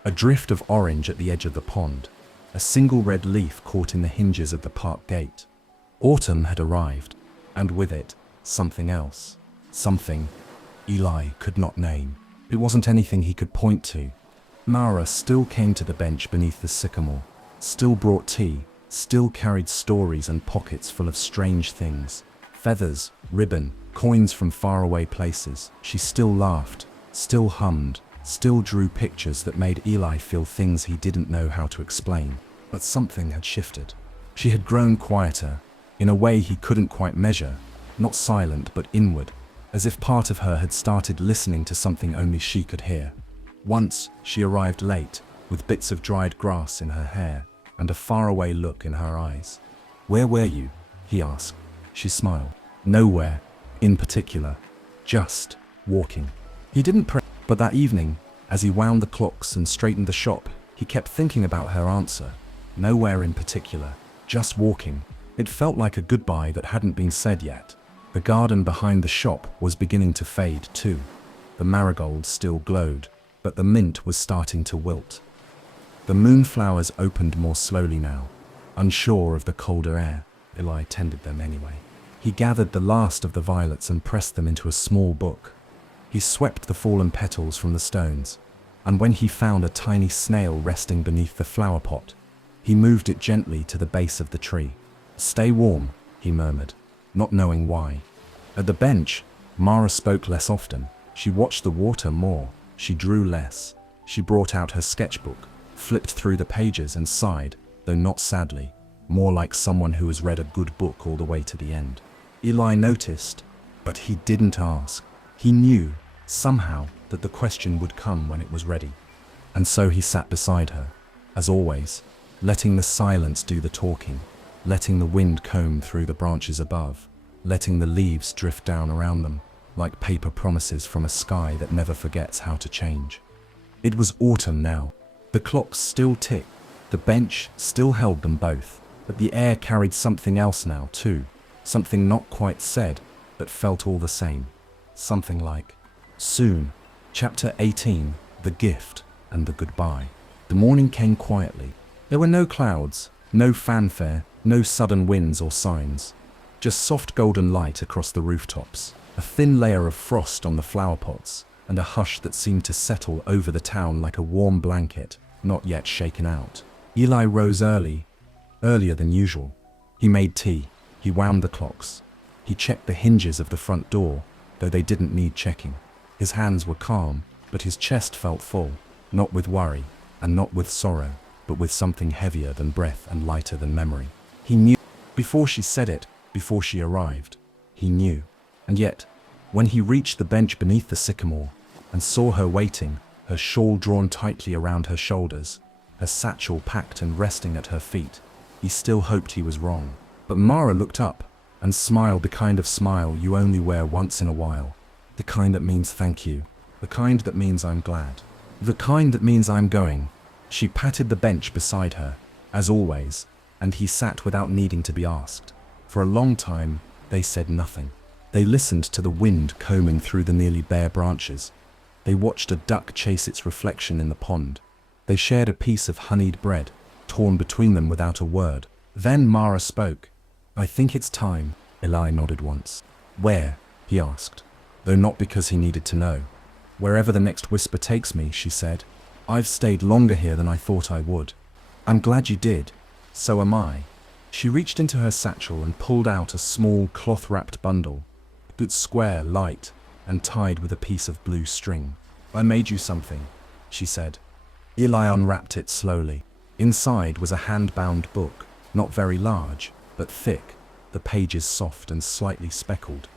a drift of orange at the edge of the pond, a single red leaf caught in the hinges of the park gate. Autumn had arrived, and with it, something else. Something Eli could not name. It wasn't anything he could point to. Mara still came to the bench beneath the sycamore, still brought tea, still carried stories and pockets full of strange things. Feathers, ribbon, coins from faraway places. She still laughed, still hummed, still drew pictures that made Eli feel things he didn't know how to explain. But something had shifted. She had grown quieter, in a way he couldn't quite measure, not silent but inward, as if part of her had started listening to something only she could hear. Once, she arrived late, with bits of dried grass in her hair and a faraway look in her eyes. "Where were you?" he asked. She smiled. "Nowhere, in particular. Just walking." He didn't pray, but that evening, as he wound the clocks and straightened the shop, he kept thinking about her answer. Nowhere in particular, just walking. It felt like a goodbye that hadn't been said yet. The garden behind the shop was beginning to fade too. The marigolds still glowed, but the mint was starting to wilt. The moonflowers opened more slowly now. Unsure of the colder air, Eli tended them anyway. He gathered the last of the violets and pressed them into a small book. He swept the fallen petals from the stones, and when he found a tiny snail resting beneath the flower pot, he moved it gently to the base of the tree. "Stay warm," he murmured, not knowing why. At the bench, Mara spoke less often. She watched the water more. She drew less. She brought out her sketchbook, flipped through the pages and sighed, though not sadly, more like someone who has read a good book all the way to the end. Eli noticed, but he didn't ask. He knew, somehow, that the question would come when it was ready. And so he sat beside her, as always, letting the silence do the talking, letting the wind comb through the branches above, letting the leaves drift down around them, like paper promises from a sky that never forgets how to change. It was autumn now. The clocks still ticked, the bench still held them both, but the air carried something else now too, something not quite said, but felt all the same. Something like, soon. Chapter 18, The Gift and the Goodbye. The morning came quietly. There were no clouds, no fanfare, no sudden winds or signs. Just soft golden light across the rooftops, a thin layer of frost on the flower pots, and a hush that seemed to settle over the town like a warm blanket, not yet shaken out. Eli rose early, earlier than usual. He made tea. He wound the clocks. He checked the hinges of the front door, though they didn't need checking. His hands were calm, but his chest felt full, not with worry, and not with sorrow, but with something heavier than breath and lighter than memory. He knew, before she said it, before she arrived. He knew. And yet, when he reached the bench beneath the sycamore, and saw her waiting, her shawl drawn tightly around her shoulders, her satchel packed and resting at her feet, he still hoped he was wrong. But Mara looked up, and smiled the kind of smile you only wear once in a while. The kind that means thank you. The kind that means I'm glad. The kind that means I'm going. She patted the bench beside her, as always, and he sat without needing to be asked. For a long time, they said nothing. They listened to the wind combing through the nearly bare branches. They watched a duck chase its reflection in the pond. They shared a piece of honeyed bread, torn between them without a word. Then Mara spoke. "I think it's time," Eli nodded once. "Where?" he asked, though not because he needed to know. "Wherever the next whisper takes me," she said. "I've stayed longer here than I thought I would." "I'm glad you did. So am I." She reached into her satchel and pulled out a small cloth-wrapped bundle. It was square, light, and tied with a piece of blue string. "I made you something," she said. Eli unwrapped it slowly. Inside was a hand-bound book, not very large, but thick, the pages soft and slightly speckled.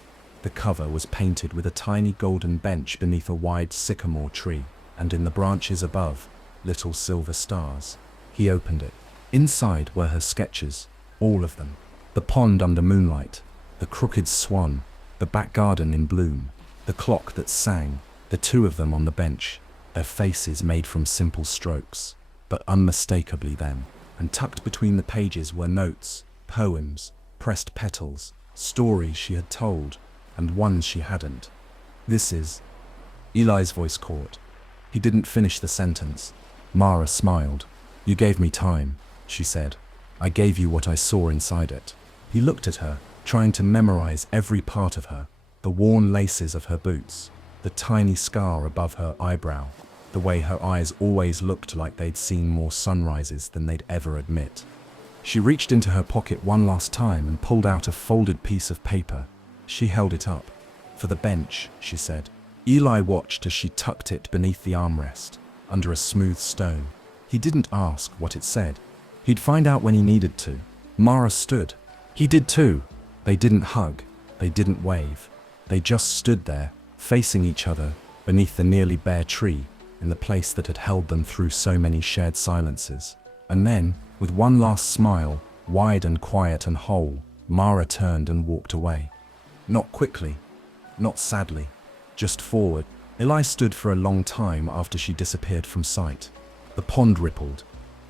The cover was painted with a tiny golden bench beneath a wide sycamore tree, and in the branches above, little silver stars. He opened it. Inside were her sketches, all of them. The pond under moonlight, the crooked swan, the back garden in bloom, the clock that sang, the two of them on the bench, their faces made from simple strokes, but unmistakably them. And tucked between the pages were notes, poems, pressed petals, stories she had told, and ones she hadn't. "This is..." Eli's voice caught. He didn't finish the sentence. Mara smiled. "You gave me time," she said. "I gave you what I saw inside it." He looked at her, trying to memorize every part of her, the worn laces of her boots, the tiny scar above her eyebrow, the way her eyes always looked like they'd seen more sunrises than they'd ever admit. She reached into her pocket one last time and pulled out a folded piece of paper. She held it up. "For the bench," she said. Eli watched as she tucked it beneath the armrest, under a smooth stone. He didn't ask what it said. He'd find out when he needed to. Mara stood. He did too. They didn't hug. They didn't wave. They just stood there, facing each other, beneath the nearly bare tree, in the place that had held them through so many shared silences. And then, with one last smile, wide and quiet and whole, Mara turned and walked away. Not quickly, not sadly, just forward. Eli stood for a long time after she disappeared from sight. The pond rippled.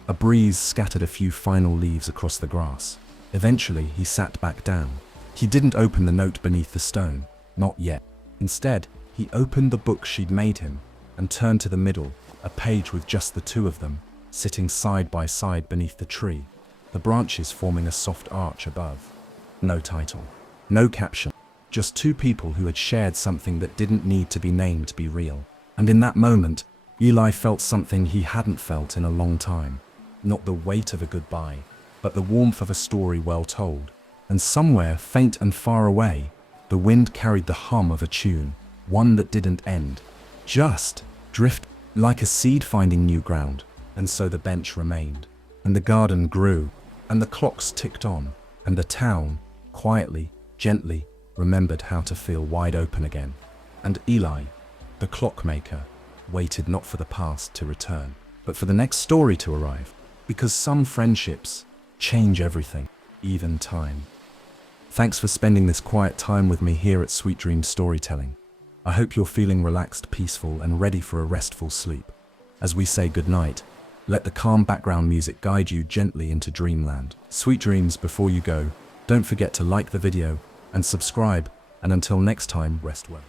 A breeze scattered a few final leaves across the grass. Eventually, he sat back down. He didn't open the note beneath the stone, not yet. Instead, he opened the book she'd made him and turned to the middle, a page with just the two of them, sitting side by side beneath the tree, the branches forming a soft arch above. No title, no caption, just two people who had shared something that didn't need to be named to be real. And in that moment, Eli felt something he hadn't felt in a long time. Not the weight of a goodbye, but the warmth of a story well told. And somewhere, faint and far away, the wind carried the hum of a tune, one that didn't end, just drift like a seed finding new ground. And so the bench remained, and the garden grew, and the clocks ticked on, and the town, quietly, gently, remembered how to feel wide open again. And Eli, the clockmaker, waited not for the past to return, but for the next story to arrive. Because some friendships change everything, even time. Thanks for spending this quiet time with me here at Sweet Dream Storytelling. I hope you're feeling relaxed, peaceful, and ready for a restful sleep. As we say goodnight, let the calm background music guide you gently into dreamland. Sweet dreams before you go. Don't forget to like the video and subscribe, and until next time, rest well.